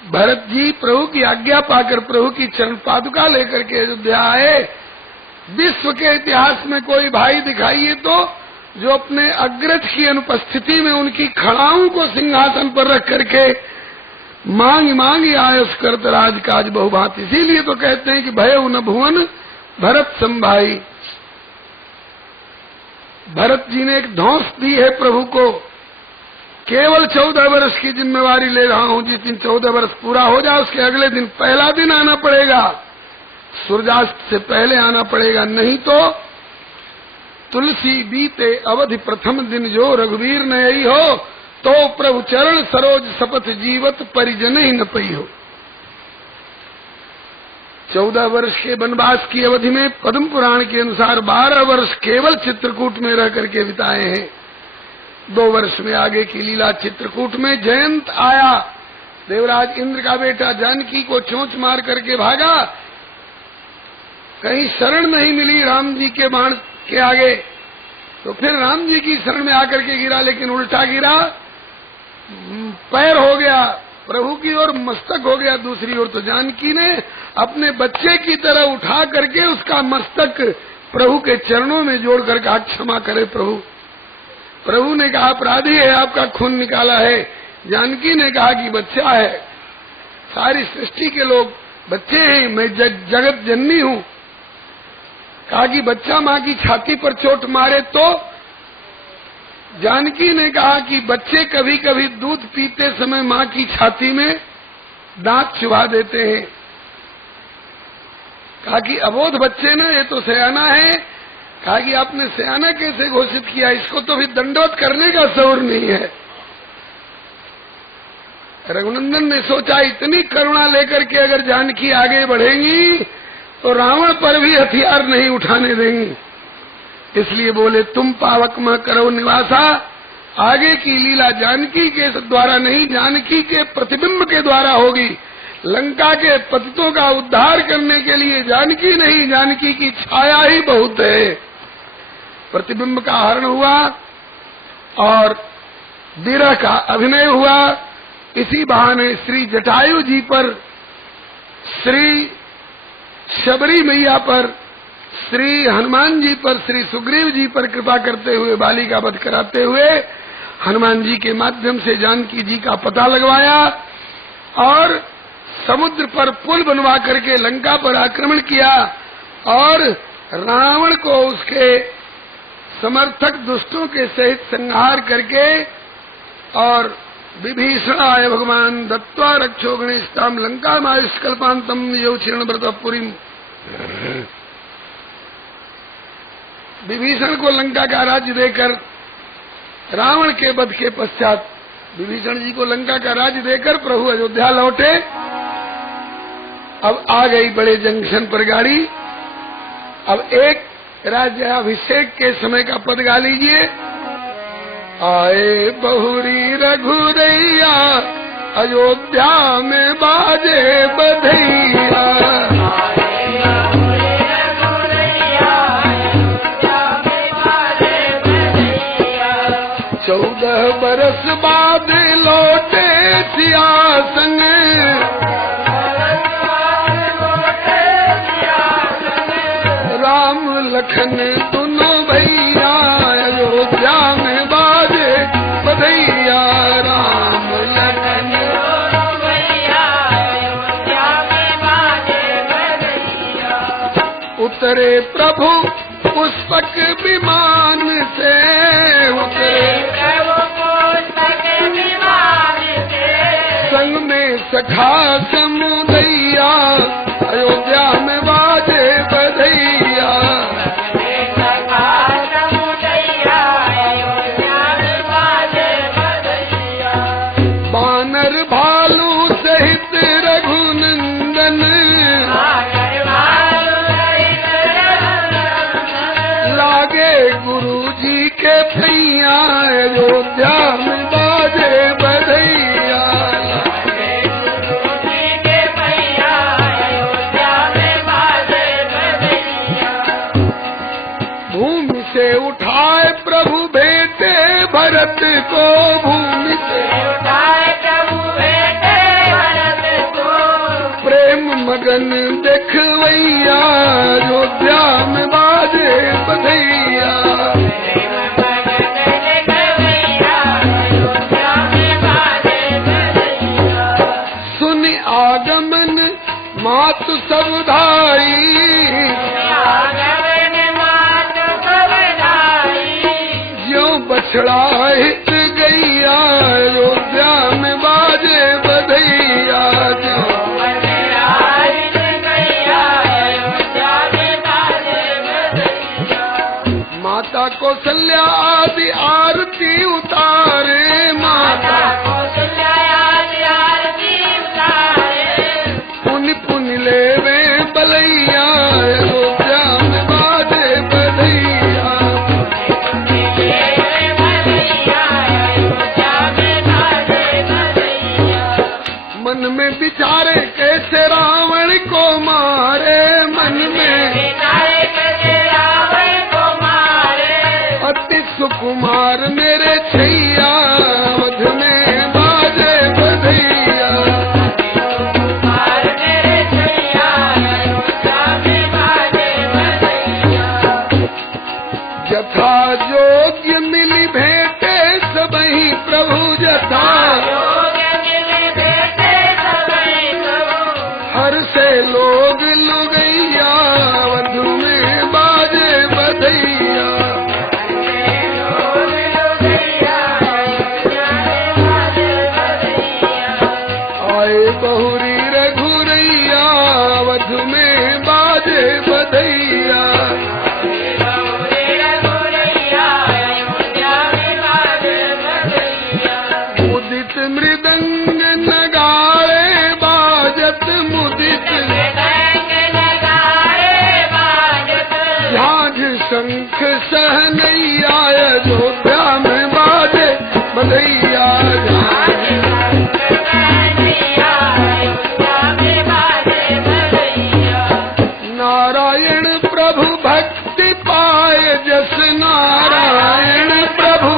भरत जी प्रभु की आज्ञा पाकर प्रभु की चरण पादुका लेकर के अयोध्या आए। विश्व के इतिहास में कोई भाई दिखाइए तो जो अपने अग्रज की अनुपस्थिति में उनकी खड़ाओं को सिंहासन पर रख करके मांग मांगी आयस करत राजकाज बहुभांति। इसीलिए तो कहते हैं कि भयउ न भुवन भरत संभाई। भरत जी ने एक धौंस दी है प्रभु को। केवल 14 वर्ष की जिम्मेवारी ले रहा हूं। जिस दिन 14 वर्ष पूरा हो जाए उसके अगले दिन पहला दिन आना पड़ेगा, सूर्यास्त से पहले आना पड़ेगा, नहीं तो तुलसी बीते अवधि प्रथम दिन जो रघुवीर न आई हो, तो प्रभु चरण सरोज सपथ जीवत परिजन ही न पई हो। 14 वर्ष के वनवास की अवधि में पद्म पुराण के अनुसार 12 वर्ष केवल चित्रकूट में रह करके बिताए हैं। 2 वर्ष में आगे की लीला चित्रकूट में जयंत आया, देवराज इंद्र का बेटा जानकी को चोंच मार करके भागा, कहीं शरण नहीं मिली राम जी के बाण के आगे, तो फिर राम जी की शरण में आकर के गिरा, लेकिन उल्टा गिरा, पैर हो गया प्रभु की ओर, मस्तक हो गया दूसरी ओर। तो जानकी ने अपने बच्चे की तरह उठा करके उसका मस्तक प्रभु के चरणों में जोड़कर कहा, क्षमा करे प्रभु। प्रभु ने कहा, अपराधी है, आपका खून निकाला है। जानकी ने कहा कि बच्चा है, सारी सृष्टि के लोग बच्चे हैं, मैं जगत जननी हूँ। कहा कि बच्चा माँ की छाती पर चोट मारे तो? जानकी ने कहा कि बच्चे कभी कभी दूध पीते समय माँ की छाती में दांत चुभा देते हैं। कहा कि अबोध बच्चे ना, ये तो सयाना है। कहा कि आपने सयाना कैसे घोषित किया, इसको तो भी दंडवत करने का शौर नहीं है। रघुनंदन ने सोचा इतनी करुणा लेकर के अगर जानकी आगे बढ़ेंगी तो रावण पर भी हथियार नहीं उठाने देंगी, इसलिए बोले तुम पावक में करो निवासा। आगे की लीला जानकी के द्वारा नहीं, जानकी के प्रतिबिंब के द्वारा होगी। लंका के पतितों का उद्धार करने के लिए जानकी नहीं, जानकी की छाया ही बहुत है। प्रतिबिंब का हरण हुआ और विरह का अभिनय हुआ। इसी बहाने श्री जटायु जी पर, श्री शबरी मैया पर, श्री हनुमान जी पर, श्री सुग्रीव जी पर कृपा करते हुए बाली का वध कराते हुए हनुमान जी के माध्यम से जानकी जी का पता लगवाया और समुद्र पर पुल बनवा करके लंका पर आक्रमण किया और रावण को उसके समर्थक दुष्टों के सहित संहार करके और विभीषणाय भगवान दत्त्वा रक्षो गणेशताम लंका मायुष्कल्पांतम यो क्षीण व्रत पुरी। विभीषण को लंका का राज्य देकर रावण के वध के पश्चात विभीषण जी को लंका का राज्य देकर प्रभु अयोध्या लौटे। अब आ गई बड़े जंक्शन पर गाड़ी। अब एक राज्याभिषेक के समय का पद गा लीजिए। आए बहुरी रघुरैया अयोध्या में बाजे बधैया, 14 बरस बाद लौटे सियासन, राम लखन दोनों भैया अयोध्या में बाजे बधैया, राम लखन दोनों भैया अयोध्या में बाजे बधैया। उतरे प्रभु पुष्पक विमान से, उतरे प्रभु पुष्पक विमान से, संग में सखा समुदैया अयोध्या में बाजे बधैया, सखा समुदैया अयोध्या में बाजे बधैया। बानर भालू सहित रघुनंदन, गुरु जी के भैया अयोध्या में बाजे बधैया, गुरु जी के भैया अयोध्या में बाजे बधैया। भूमि से उठाए प्रभु भेटे भरत को, भूमि से उठाए प्रभु भेटे भरत को, प्रेम मगन देखवैया अयोध्या में बाजे बधैया, सुन आगमन मातु सब धाई, ज्यों बछड़ा हित गैया अयोध्या में बाजे बधैया, ज्यों बछड़ा हित गैया अयोध्या माता कौशल्या आदि आरती उतारे, माता पुन पुन लेवे बलैया, अयोध्या में बाजे बधैया। मन में विचारे कैसे रावण को मारे, मन में अति सुकुमार मेरे छैया, अवध में बाजे बधैया। जथा योग्य मिली भेटे सबही प्रभु, जथा हर से लोग लुगैया, अवध में बाजे बधैया। आए बहुरी रघुरैया, अवध में बाजे बधैया। मुदित मृदंग नगाड़े बाजत, मुदित झांझ शंख सहनैया, अयोध्या में बाजे बधैया। नारायण प्रभु भक्ति पाए जस, नारायण प्रभु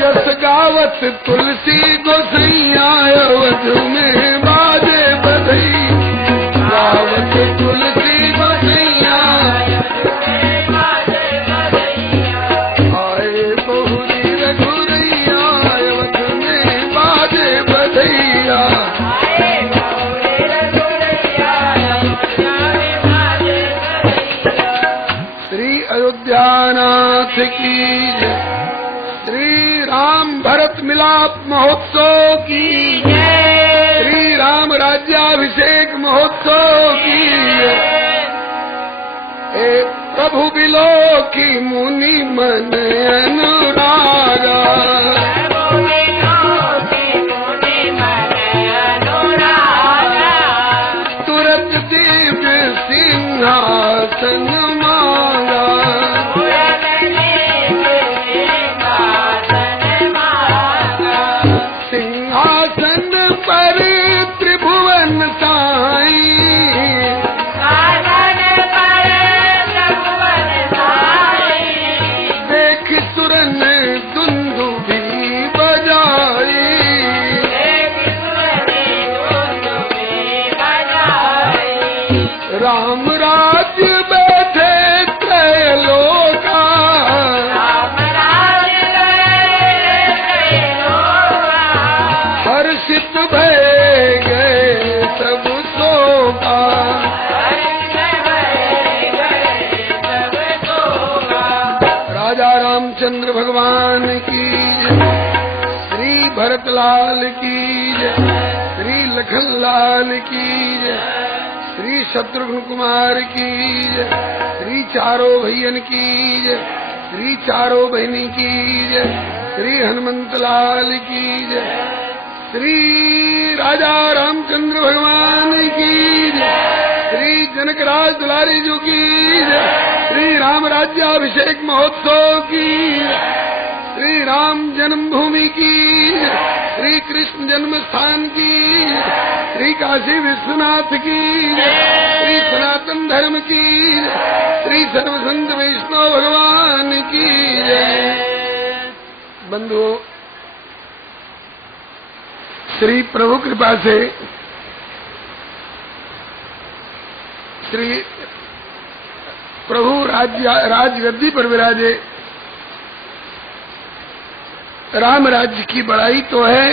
जस गावत तुलसी गोसैया, अवध में बाजे बधैया। गावत तुलसी गोसैया, आए बहुरी रघुरैया, अवध में बाजे बधैया। श्री अयोध्यानाथ की जय। श्री राम भरत मिलाप महोत्सव की जय। श्री राम राज्याभिषेक महोत्सव की जय। हे प्रभु बिलो की मुनि मन अनुरागा, तुरत दिव्य सिंहासन मांगा। सिंहासन पर त्रिभुवन साई, देख सुरन दुंदुभी बजाई। राम राज्य बैठे त्रैलोका, हर्षित भय गए सब शोका। राजा रामचंद्र भगवान की जय। श्री भरतलाल की जय। श्री लखनलाल की जय। श्री शत्रुघ्न कुमार की जय। श्री चारों भैयन की जय। श्री चारों बहनी की जय। श्री हनुमंत लाल की जय। श्री राजा रामचंद्र भगवान की जय। श्री जनकराज दुलारी जी की जय। श्री राम राज्याभिषेक महोत्सव की जय। श्री राम जन्मभूमि की जय। श्री कृष्ण जन्म स्थान की जय। श्री काशी विश्वनाथ की जय। श्री सनातन धर्म की जय। श्री सर्व संत वैष्णव भगवान की जय। बंधुओं, श्री प्रभु कृपा से श्री प्रभु राजगद्दी पर विराजे। राम राज्य की बड़ाई तो है,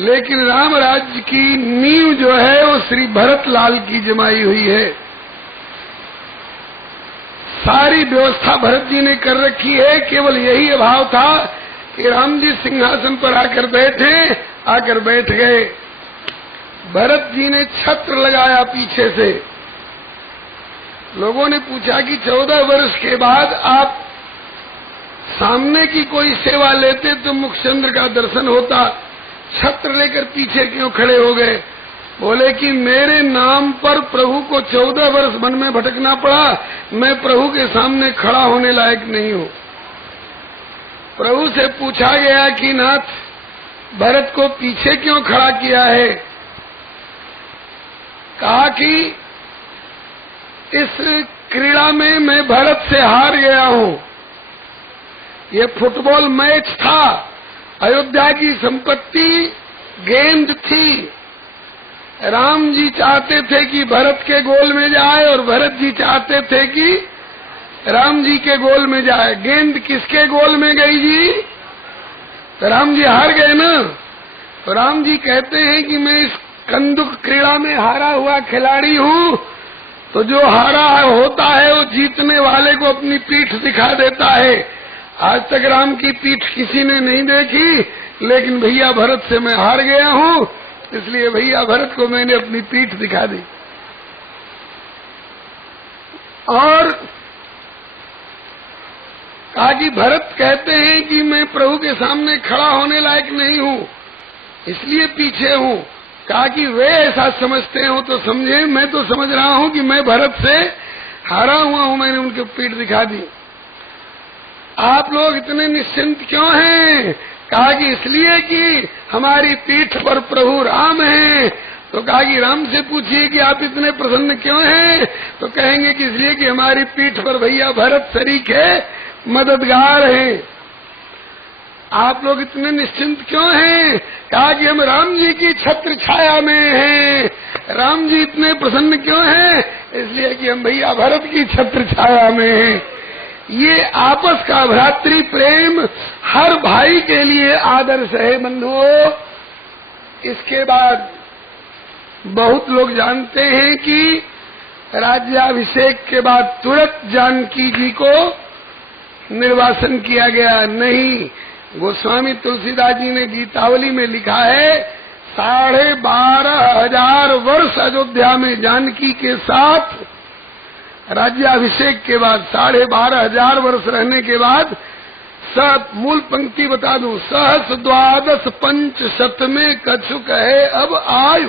लेकिन राम राज्य की नींव जो है वो श्री भरत लाल की जमाई हुई है। सारी व्यवस्था भरत जी ने कर रखी है। केवल यही अभाव था कि राम जी सिंहासन पर आकर बैठ गए। भरत जी ने छत्र लगाया पीछे से, लोगों ने पूछा कि 14 वर्ष के बाद आप सामने की कोई सेवा लेते तो मुखचंद्र का दर्शन होता, छत्र लेकर पीछे क्यों खड़े हो गए? बोले कि मेरे नाम पर प्रभु को 14 वर्ष वन में भटकना पड़ा, मैं प्रभु के सामने खड़ा होने लायक नहीं हूँ। प्रभु से पूछा गया कि नाथ, भरत को पीछे क्यों खड़ा किया है? कहा कि इस क्रीड़ा में मैं भरत से हार गया हूँ। ये फुटबॉल मैच था, अयोध्या की संपत्ति गेंद थी। राम जी चाहते थे कि भरत के गोल में जाए और भरत जी चाहते थे कि राम जी के गोल में जाए। गेंद किसके गोल में गई जी? तो राम जी हार गए ना। तो राम जी कहते हैं कि मैं इस कंदुक क्रीड़ा में हारा हुआ खिलाड़ी हूँ। तो जो हारा होता है वो जीतने वाले को अपनी पीठ दिखा देता है। आज तक राम की पीठ किसी ने नहीं देखी, लेकिन भैया भरत से मैं हार गया हूँ, इसलिए भैया भरत को मैंने अपनी पीठ दिखा दी। और कहा कि भरत कहते हैं कि मैं प्रभु के सामने खड़ा होने लायक नहीं हूँ, इसलिए पीछे हूँ। कहा कि वे ऐसा समझते हो तो समझे, मैं तो समझ रहा हूँ कि मैं भरत से हारा हुआ हूँ, मैंने उनकी पीठ दिखा दी। आप लोग इतने निश्चिंत क्यों हैं? कहा कि इसलिए कि हमारी पीठ पर प्रभु राम हैं। तो कहा कि राम से पूछिए कि आप इतने प्रसन्न क्यों हैं? तो कहेंगे कि इसलिए कि हमारी पीठ पर भैया भरत शरीक है, मददगार हैं। आप लोग इतने निश्चिंत क्यों हैं? कहा कि हम राम जी की छत्र छाया में हैं। राम जी इतने प्रसन्न क्यों हैं? इसलिए कि हम भैया भरत की छत्र छाया में हैं। ये आपस का भ्रातृ प्रेम हर भाई के लिए आदर्श है बंधुओं। इसके बाद बहुत लोग जानते हैं कि राज्याभिषेक के बाद तुरंत जानकी जी को निर्वासन किया गया। नहीं, गोस्वामी तुलसीदास जी ने गीतावली में लिखा है 12,500 वर्ष अयोध्या में जानकी के साथ राज्याभिषेक के बाद 12,500 वर्ष रहने के बाद सब मूल पंक्ति बता दूं, सहस द्वादश पंच शत में कछुक है अब आयु,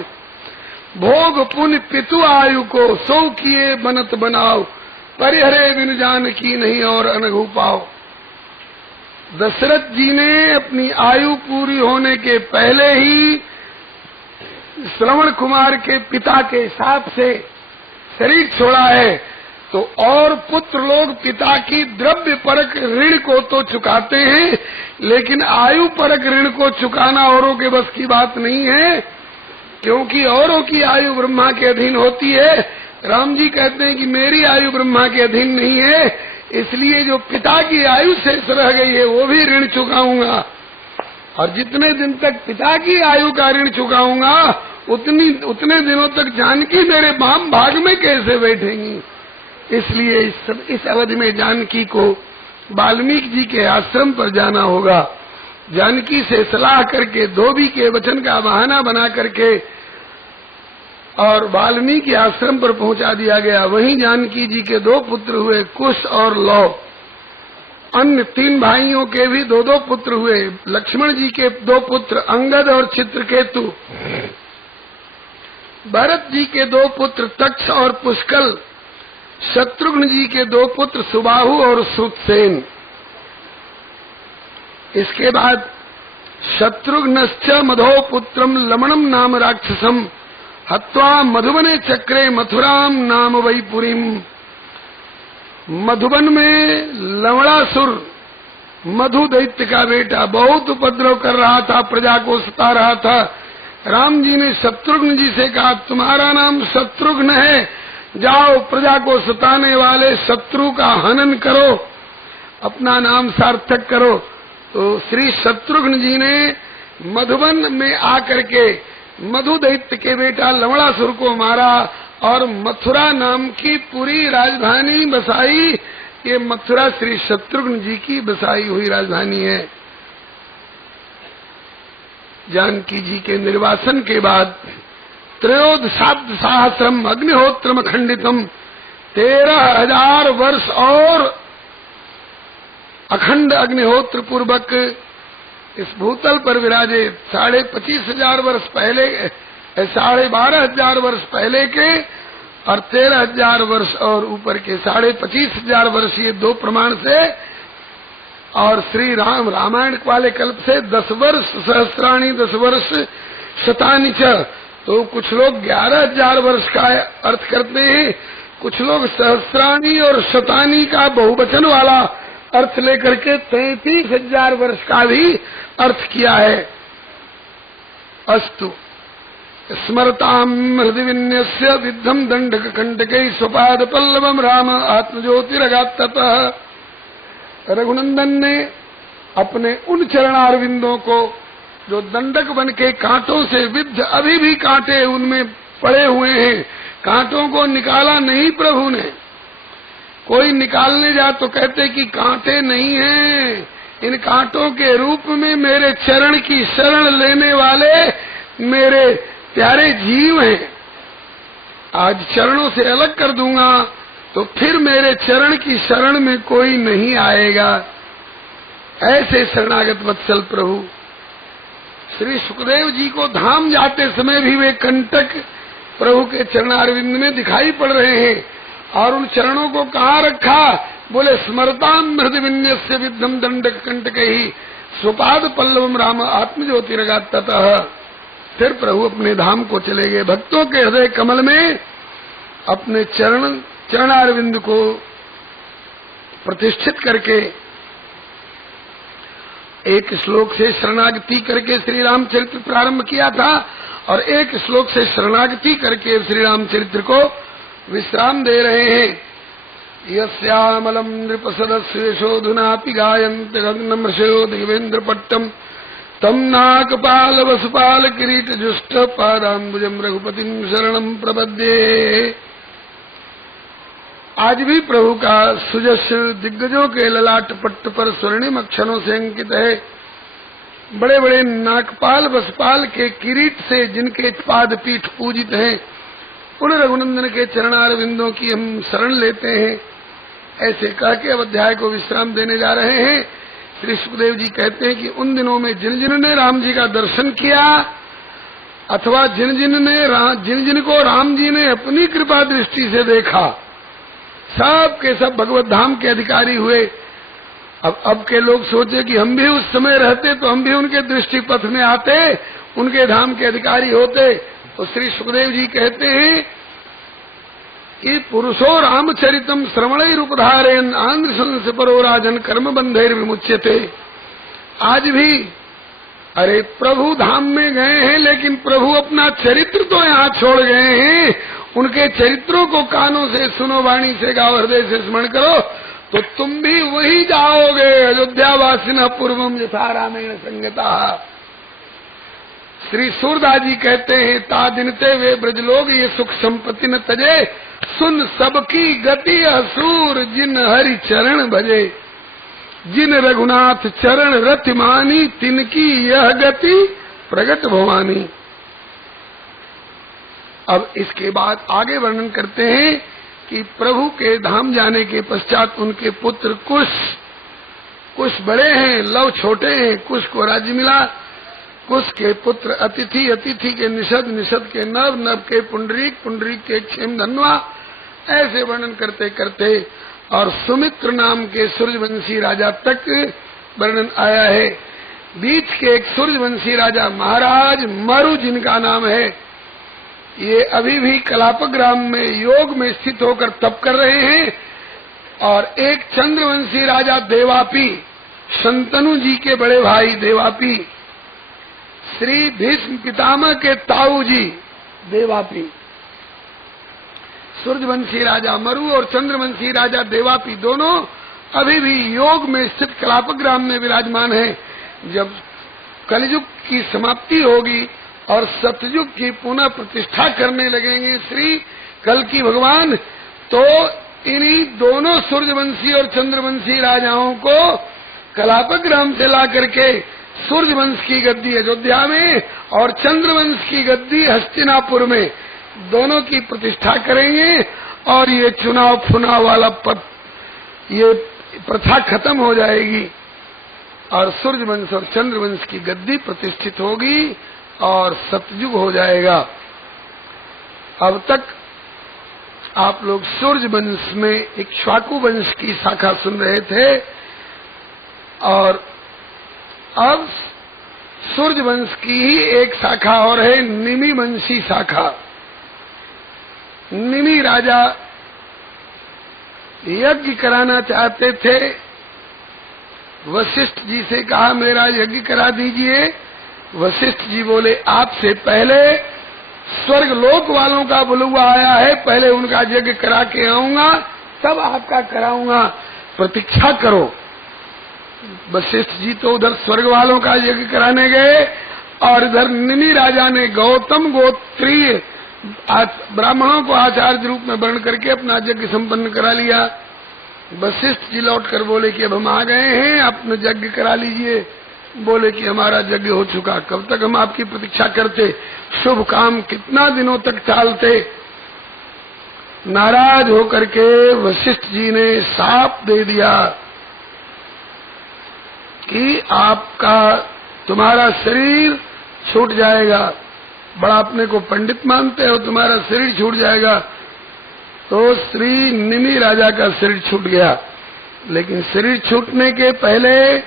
भोग पुण्य पितु आयु को सो किए बनत बनाओ, परिहरे बिन जानकी नहीं और अनघु पाओ। दशरथ जी ने अपनी आयु पूरी होने के पहले ही श्रवण कुमार के पिता के हिसाब से शरीर छोड़ा है। तो और पुत्र लोग पिता की द्रव्य परक ऋण को तो चुकाते हैं, लेकिन आयु परक ऋण को चुकाना औरों के बस की बात नहीं है, क्योंकि औरों की आयु ब्रह्मा के अधीन होती है। राम जी कहते हैं कि मेरी आयु ब्रह्मा के अधीन नहीं है, इसलिए जो पिता की आयु शेष रह गई है वो भी ऋण चुकाऊंगा। और जितने दिन तक पिता की आयु का ऋण चुकाऊंगा उतने दिनों तक जानकी मेरे वाम भाग में कैसे बैठेंगी। इसलिए इस अवधि में जानकी को वाल्मीकि जी के आश्रम पर जाना होगा। जानकी से सलाह करके धोबी के वचन का बहाना बना करके और वाल्मीकि आश्रम पर पहुंचा दिया गया। वहीं जानकी जी के 2 पुत्र हुए, कुश और लौ। अन्य 3 भाइयों के भी 2-2 पुत्र हुए। लक्ष्मण जी के 2 पुत्र अंगद और चित्रकेतु, भरत जी के 2 पुत्र तक्ष और पुष्कल, शत्रुघ्न जी के 2 पुत्र सुबाहु और सुतसेन। इसके बाद शत्रुघ्नश्च मधो पुत्रम लमणम नाम राक्षसम हत्वा मधुबने चक्रे मथुराम नाम वैपुरीम। मधुबन में लवणासुर मधु दैत्य का बेटा बहुत उपद्रव कर रहा था, प्रजा को सता रहा था। राम जी ने शत्रुघ्न जी से कहा तुम्हारा नाम शत्रुघ्न है, जाओ प्रजा को सताने वाले शत्रु का हनन करो, अपना नाम सार्थक करो। तो श्री शत्रुघ्न जी ने मधुबन में आकर के मधु दैत्य के बेटा लवणासुर को मारा और मथुरा नाम की पूरी राजधानी बसाई। ये मथुरा श्री शत्रुघ्न जी की बसाई हुई राजधानी है। जानकी जी के निर्वासन के बाद त्रयोदशाब्द सहस्रम अग्निहोत्रम खंडितम 13,000 वर्ष और अखंड अग्निहोत्र पूर्वक इस भूतल पर विराजे। 25,500 वर्ष पहले, 12,500 वर्ष पहले के और 13,000 वर्ष और ऊपर के 25,500 वर्ष, ये दो प्रमाण से। और श्री राम रामायण वाले कल्प से 10 वर्ष सहस्राणी 10 वर्ष शतानी च। तो कुछ लोग 11,000 वर्ष का अर्थ करते हैं, कुछ लोग सहस्राणी और शतानी का बहुवचन वाला अर्थ लेकर के 33,000 वर्ष का भी अर्थ किया है। अस्तु स्मरताम हृदय विन्यस्य विद्धम दंडक कंटकै स्वपाद पल्लवम राम आत्मज्योतिरगात्ततः। रघुनंदन ने अपने उन चरणारविंदों को जो दंडक बन के कांटों से विद्ध, अभी भी कांटे उनमें पड़े हुए हैं, कांटों को निकाला नहीं प्रभु ने। कोई निकालने जा तो कहते कि कांटे नहीं हैं, इन कांटों के रूप में मेरे चरण की शरण लेने वाले मेरे प्यारे जीव हैं। आज चरणों से अलग कर दूंगा तो फिर मेरे चरण की शरण में कोई नहीं आएगा। ऐसे शरणागत वत्सल प्रभु। श्री सुखदेव जी को धाम जाते समय भी वे कंटक प्रभु के चरणारविंद में दिखाई पड़ रहे हैं। और उन चरणों को कहाँ रखा? बोले स्मरताम हृदय विन्यस्य विद्धम दंडक कंटकैः स्वपाद पल्लवम राम आत्मज्योतिरगात्ततः। फिर प्रभु अपने धाम को चले गए। भक्तों के हृदय कमल में अपने चरणारविंद को प्रतिष्ठित करके एक श्लोक से शरणागति करके श्री रामचरित्र प्रारंभ किया था और एक श्लोक से शरणागति करके श्री रामचरित्र को विश्राम दे रहे हैं। यस्यामलम नृपसदस्वेशोधुनापि गायन्त गगनमृषयो देवेन्द्र पट्टम तम नाकपाल वसुपाल किरीट जुष्ट पादाम्बुजम रघुपतिम शरणम प्रपद्ये। आज भी प्रभु का सुजस दिग्गजों के ललाट पट्ट पर स्वर्णिम अक्षरों से अंकित है। बड़े बड़े नागपाल वसपाल के किरीट से जिनके पाद पीठ पूजित हैं, उन रघुनंदन के चरणारविंदों की हम शरण लेते हैं। ऐसे कह के अब अध्याय को विश्राम देने जा रहे हैं। श्री सुखदेव जी कहते हैं कि उन दिनों में जिन जिन ने राम जी का दर्शन किया अथवा जिन जिन को राम जी ने अपनी कृपा दृष्टि से देखा, सब के सब भगवत धाम के अधिकारी हुए। अब के लोग सोचे कि हम भी उस समय रहते तो हम भी उनके दृष्टि पथ में आते, उनके धाम के अधिकारी होते। तो श्री सुखदेव जी कहते हैं कि पुरुषो रामचरितम श्रवणैरुपधारेन आंध्र संस परो राजन कर्म बंधैर विमुच्यते। आज भी अरे प्रभु धाम में गए हैं, लेकिन प्रभु अपना चरित्र तो यहाँ छोड़ गए हैं। उनके चरित्रों को कानों से सुनो, वाणी से गाओ, हृदय से स्मरण करो तो तुम भी वही जाओगे। अयोध्यावासिन पूर्वम यथा रामेण संगता। श्री सूरदास जी कहते हैं ता दिनते वे ब्रजलोग ये सुख संपत्ति न तजे, सुन सबकी गति असूर जिन हरि चरण भजे। जिन रघुनाथ चरण रथ मानी तिनकी यह गति प्रगट भवानी। अब इसके बाद आगे वर्णन करते हैं कि प्रभु के धाम जाने के पश्चात उनके पुत्र कुछ बड़े हैं, लव छोटे हैं। कुछ को राज्य मिला, कुछ के पुत्र अतिथि, अतिथि के निषद, निषद के नव, नव के पुंडरीक, पुंडरीक के क्षेम धनवा। ऐसे वर्णन करते करते और सुमित्र नाम के सूर्यवंशी राजा तक वर्णन आया है। बीच के एक सूर्यवंशी राजा महाराज मरु जिनका नाम है, ये अभी भी कलाप ग्राम में योग में स्थित होकर तप कर रहे हैं। और एक चंद्रवंशी राजा देवापी, शंतनु जी के बड़े भाई देवापी, श्री भीष्म पितामह के ताऊ जी देवापी। सूर्यवंशी राजा मरु और चंद्रवंशी राजा देवापी दोनों अभी भी योग में स्थित कलापग्राम में विराजमान हैं। जब कलयुग की समाप्ति होगी और सतयुग की पुनः प्रतिष्ठा करने लगेंगे श्री कल्कि भगवान, तो इन्हीं दोनों सूर्यवंशी और चंद्रवंशी राजाओं को कलापग्राम से ला करके सूर्यवंश की गद्दी अयोध्या में और चंद्रवंश की गद्दी हस्तिनापुर में दोनों की प्रतिष्ठा करेंगे। और ये चुनाव फुनाव वाला ये प्रथा खत्म हो जाएगी और सूर्य वंश और चंद्र वंश की गद्दी प्रतिष्ठित होगी और सतयुग हो जाएगा। अब तक आप लोग सूर्य वंश में इक्ष्वाकु वंश की शाखा सुन रहे थे और अब सूर्य वंश की ही एक शाखा और है, निमि वंशी शाखा। निमि राजा यज्ञ कराना चाहते थे, वशिष्ठ जी से कहा मेरा यज्ञ करा दीजिए। वशिष्ठ जी बोले आपसे पहले स्वर्ग लोक वालों का बुलवा आया है, पहले उनका यज्ञ करा के आऊंगा तब आपका कराऊंगा, प्रतीक्षा करो। वशिष्ठ जी तो उधर स्वर्ग वालों का यज्ञ कराने गए और इधर निमि राजा ने गौतम गोत्रीय ब्राह्मणों को आचार्य रूप में वर्ण करके अपना यज्ञ संपन्न करा लिया। वशिष्ठ जी लौट कर बोले कि अब हम आ गए हैं, अपना यज्ञ करा लीजिए। बोले कि हमारा यज्ञ हो चुका, कब तक हम आपकी प्रतीक्षा करते, शुभ काम कितना दिनों तक चालते। नाराज होकर के वशिष्ठ जी ने शाप दे दिया कि आपका तुम्हारा शरीर छूट जाएगा, बड़ा अपने को पंडित मानते हो, तुम्हारा शरीर छूट जाएगा। तो श्री निमि राजा का शरीर छूट गया, लेकिन शरीर छूटने के पहले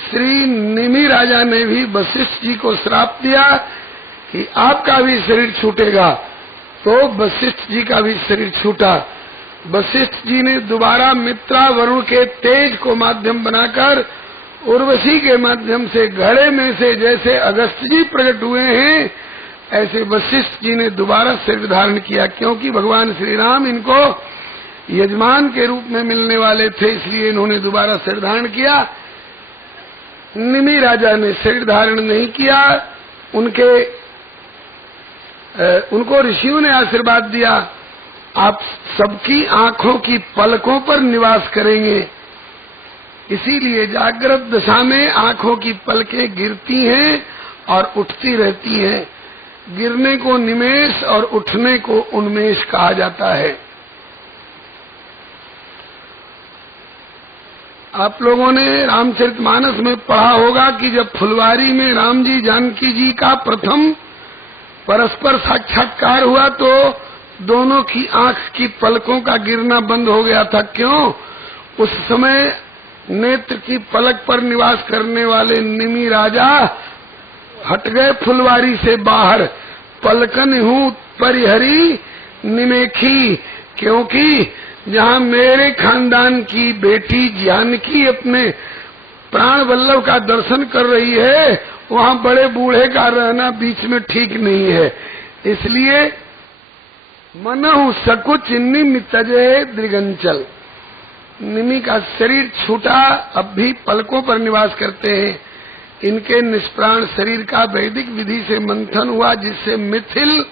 श्री निमि राजा ने भी वशिष्ठ जी को श्राप दिया कि आपका भी शरीर छूटेगा। तो वशिष्ठ जी का भी शरीर छूटा। वशिष्ठ जी ने दोबारा मित्रा वरुण के तेज को माध्यम बनाकर उर्वशी के माध्यम से घड़े में से जैसे अगस्त जी प्रकट हुए हैं, ऐसे वशिष्ठ जी ने दोबारा शरीर धारण किया, क्योंकि भगवान श्री राम इनको यजमान के रूप में मिलने वाले थे, इसलिए इन्होंने दोबारा शरीर धारण किया। निमि राजा ने शरीर धारण नहीं किया, उनको ऋषियों ने आशीर्वाद दिया, आप सबकी आंखों की पलकों पर निवास करेंगे। इसीलिए जागृत दशा में आंखों की पलकें गिरती हैं और उठती रहती हैं। गिरने को निमेष और उठने को उन्मेष कहा जाता है। आप लोगों ने रामचरितमानस में पढ़ा होगा कि जब फुलवारी में राम जी जानकी जी का प्रथम परस्पर साक्षात्कार हुआ तो दोनों की आंख की पलकों का गिरना बंद हो गया था। क्यों? उस समय नेत्र की पलक पर निवास करने वाले निमि राजा हट गए फुलवारी से बाहर। पलकन हूँ परिहरी निमेखी, क्योंकि जहाँ मेरे खानदान की बेटी जानकी अपने प्राण वल्लभ का दर्शन कर रही है, वहाँ बड़े बूढ़े का रहना बीच में ठीक नहीं है। इसलिए मनहु सकुच निमि तजे दृगंचल। निमि का शरीर छूटा, अब भी पलकों पर निवास करते हैं। इनके निष्प्राण शरीर का वैदिक विधि से मंथन हुआ, जिससे मिथिल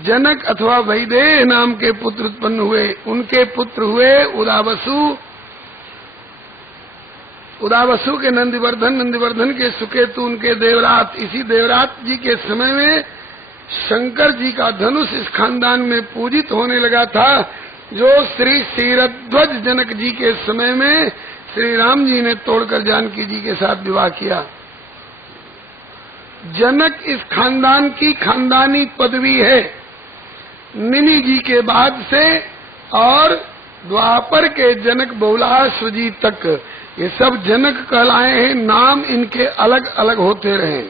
जनक अथवा वैदेह नाम के पुत्र उत्पन्न हुए। उनके पुत्र हुए उदावसु, उदावसु के नंदिवर्धन, नंदिवर्धन के सुकेतु, उनके देवरात। इसी देवरात जी के समय में शंकर जी का धनुष इस खानदान में पूजित होने लगा था, जो श्री क्षीरध्वज जनक जी के समय में श्री राम जी ने तोड़कर जानकी जी के साथ विवाह किया। जनक इस खानदान की खानदानी पदवी है निमि जी के बाद से, और द्वापर के जनक बहुलाश्व जी तक ये सब जनक कहलाए हैं। नाम इनके अलग अलग होते रहे।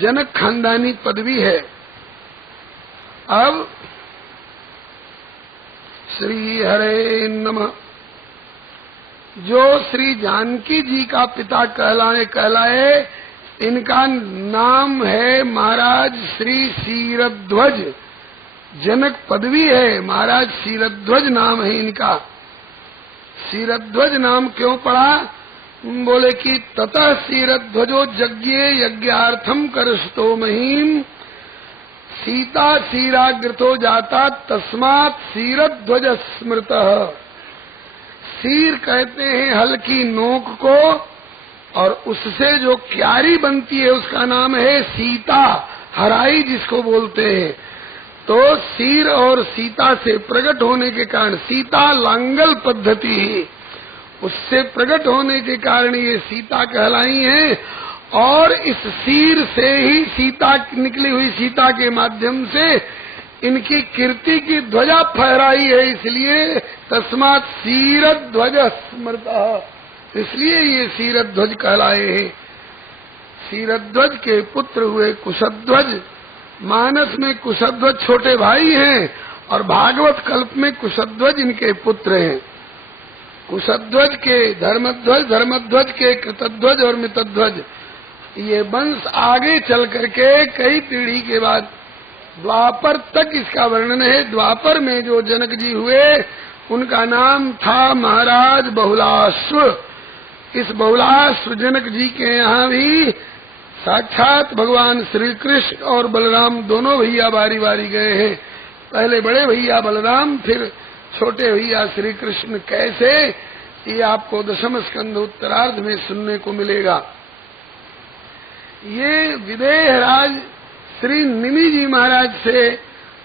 जनक खानदानी पदवी है। अब श्री हरे नमः। जो श्री जानकी जी का पिता कहलाए, इनका नाम है महाराज श्री क्षीरध्वज। जनक पदवी है, महाराज क्षीरध्वज नाम है इनका। क्षीरध्वज नाम क्यों पड़ा? बोले कि ततः क्षीरध्वजो यज्ञे यज्ञार्थम करस्तो महीम सीता क्षीराग्रतो जाता तस्मात् क्षीरध्वज स्मृतः। क्षीर कहते हैं हल्की नोक को, और उससे जो क्यारी बनती है उसका नाम है सीता, हराई जिसको बोलते हैं। तो सीर और सीता से प्रकट होने के कारण, सीता लांगल पद्धति, उससे प्रकट होने के कारण ये सीता कहलाई है। और इस सीर से ही सीता निकली हुई सीता के माध्यम से इनकी कीर्ति की ध्वजा फहराई है, इसलिए तस्मात् सीरध्वज स्मृता, इसलिए ये सीरध्वज कहलाए हैं। सीरध्वज के पुत्र हुए कुशध्वज, मानस में कुशध्वज छोटे भाई हैं और भागवत कल्प में कुशध्वज इनके पुत्र हैं। कुशध्वज के धर्मध्वज, धर्मध्वज के कृतध्वज और मितध्वज, ये वंश आगे चल करके कई पीढ़ी के बाद द्वापर तक इसका वर्णन है। द्वापर में जो जनक जी हुए उनका नाम था महाराज बहुलाश्व। इस बहुलाश्व जनक जी के यहाँ भी साक्षात भगवान श्री कृष्ण और बलराम दोनों भैया बारी बारी गए हैं। पहले बड़े भैया बलराम, फिर छोटे भैया श्री कृष्ण। कैसे, ये आपको दशम स्कंध उत्तरार्ध में सुनने को मिलेगा। ये विदेहराज श्री निमि जी महाराज से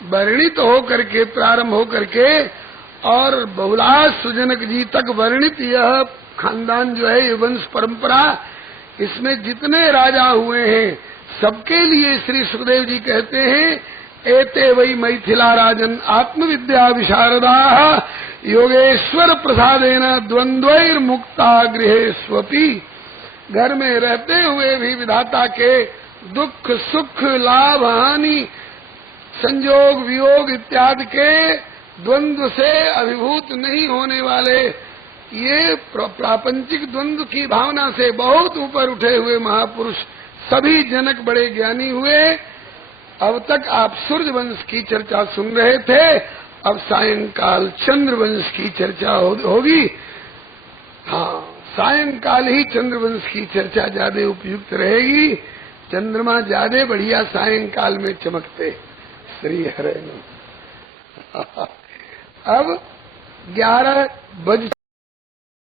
वर्णित होकर के, प्रारंभ होकर के और बहुलाश्व जनक जी तक वर्णित यह खानदान जो है, ये वंश परंपरा, इसमें जितने राजा हुए हैं सबके लिए श्री सुखदेव जी कहते हैं, एते वै मैथिला राजन आत्मविद्या विशारदा योगेश्वर प्रसादेन द्वंद्वैर मुक्ता गृहेष्वपि। घर में रहते हुए भी विधाता के दुख सुख लाभ हानि संयोग वियोग इत्यादि के द्वंद्व से अभिभूत नहीं होने वाले, ये प्रापंचिक द्वंद्व की भावना से बहुत ऊपर उठे हुए महापुरुष सभी जनक बड़े ज्ञानी हुए। अब तक आप सूर्य वंश की चर्चा सुन रहे थे, अब सायंकाल चंद्र वंश की चर्चा होगी। हाँ, सायंकाल ही चंद्र वंश की चर्चा ज्यादा उपयुक्त रहेगी। चंद्रमा ज्यादा बढ़िया सायंकाल में चमकते। श्री हरे नमः। अब 11 बज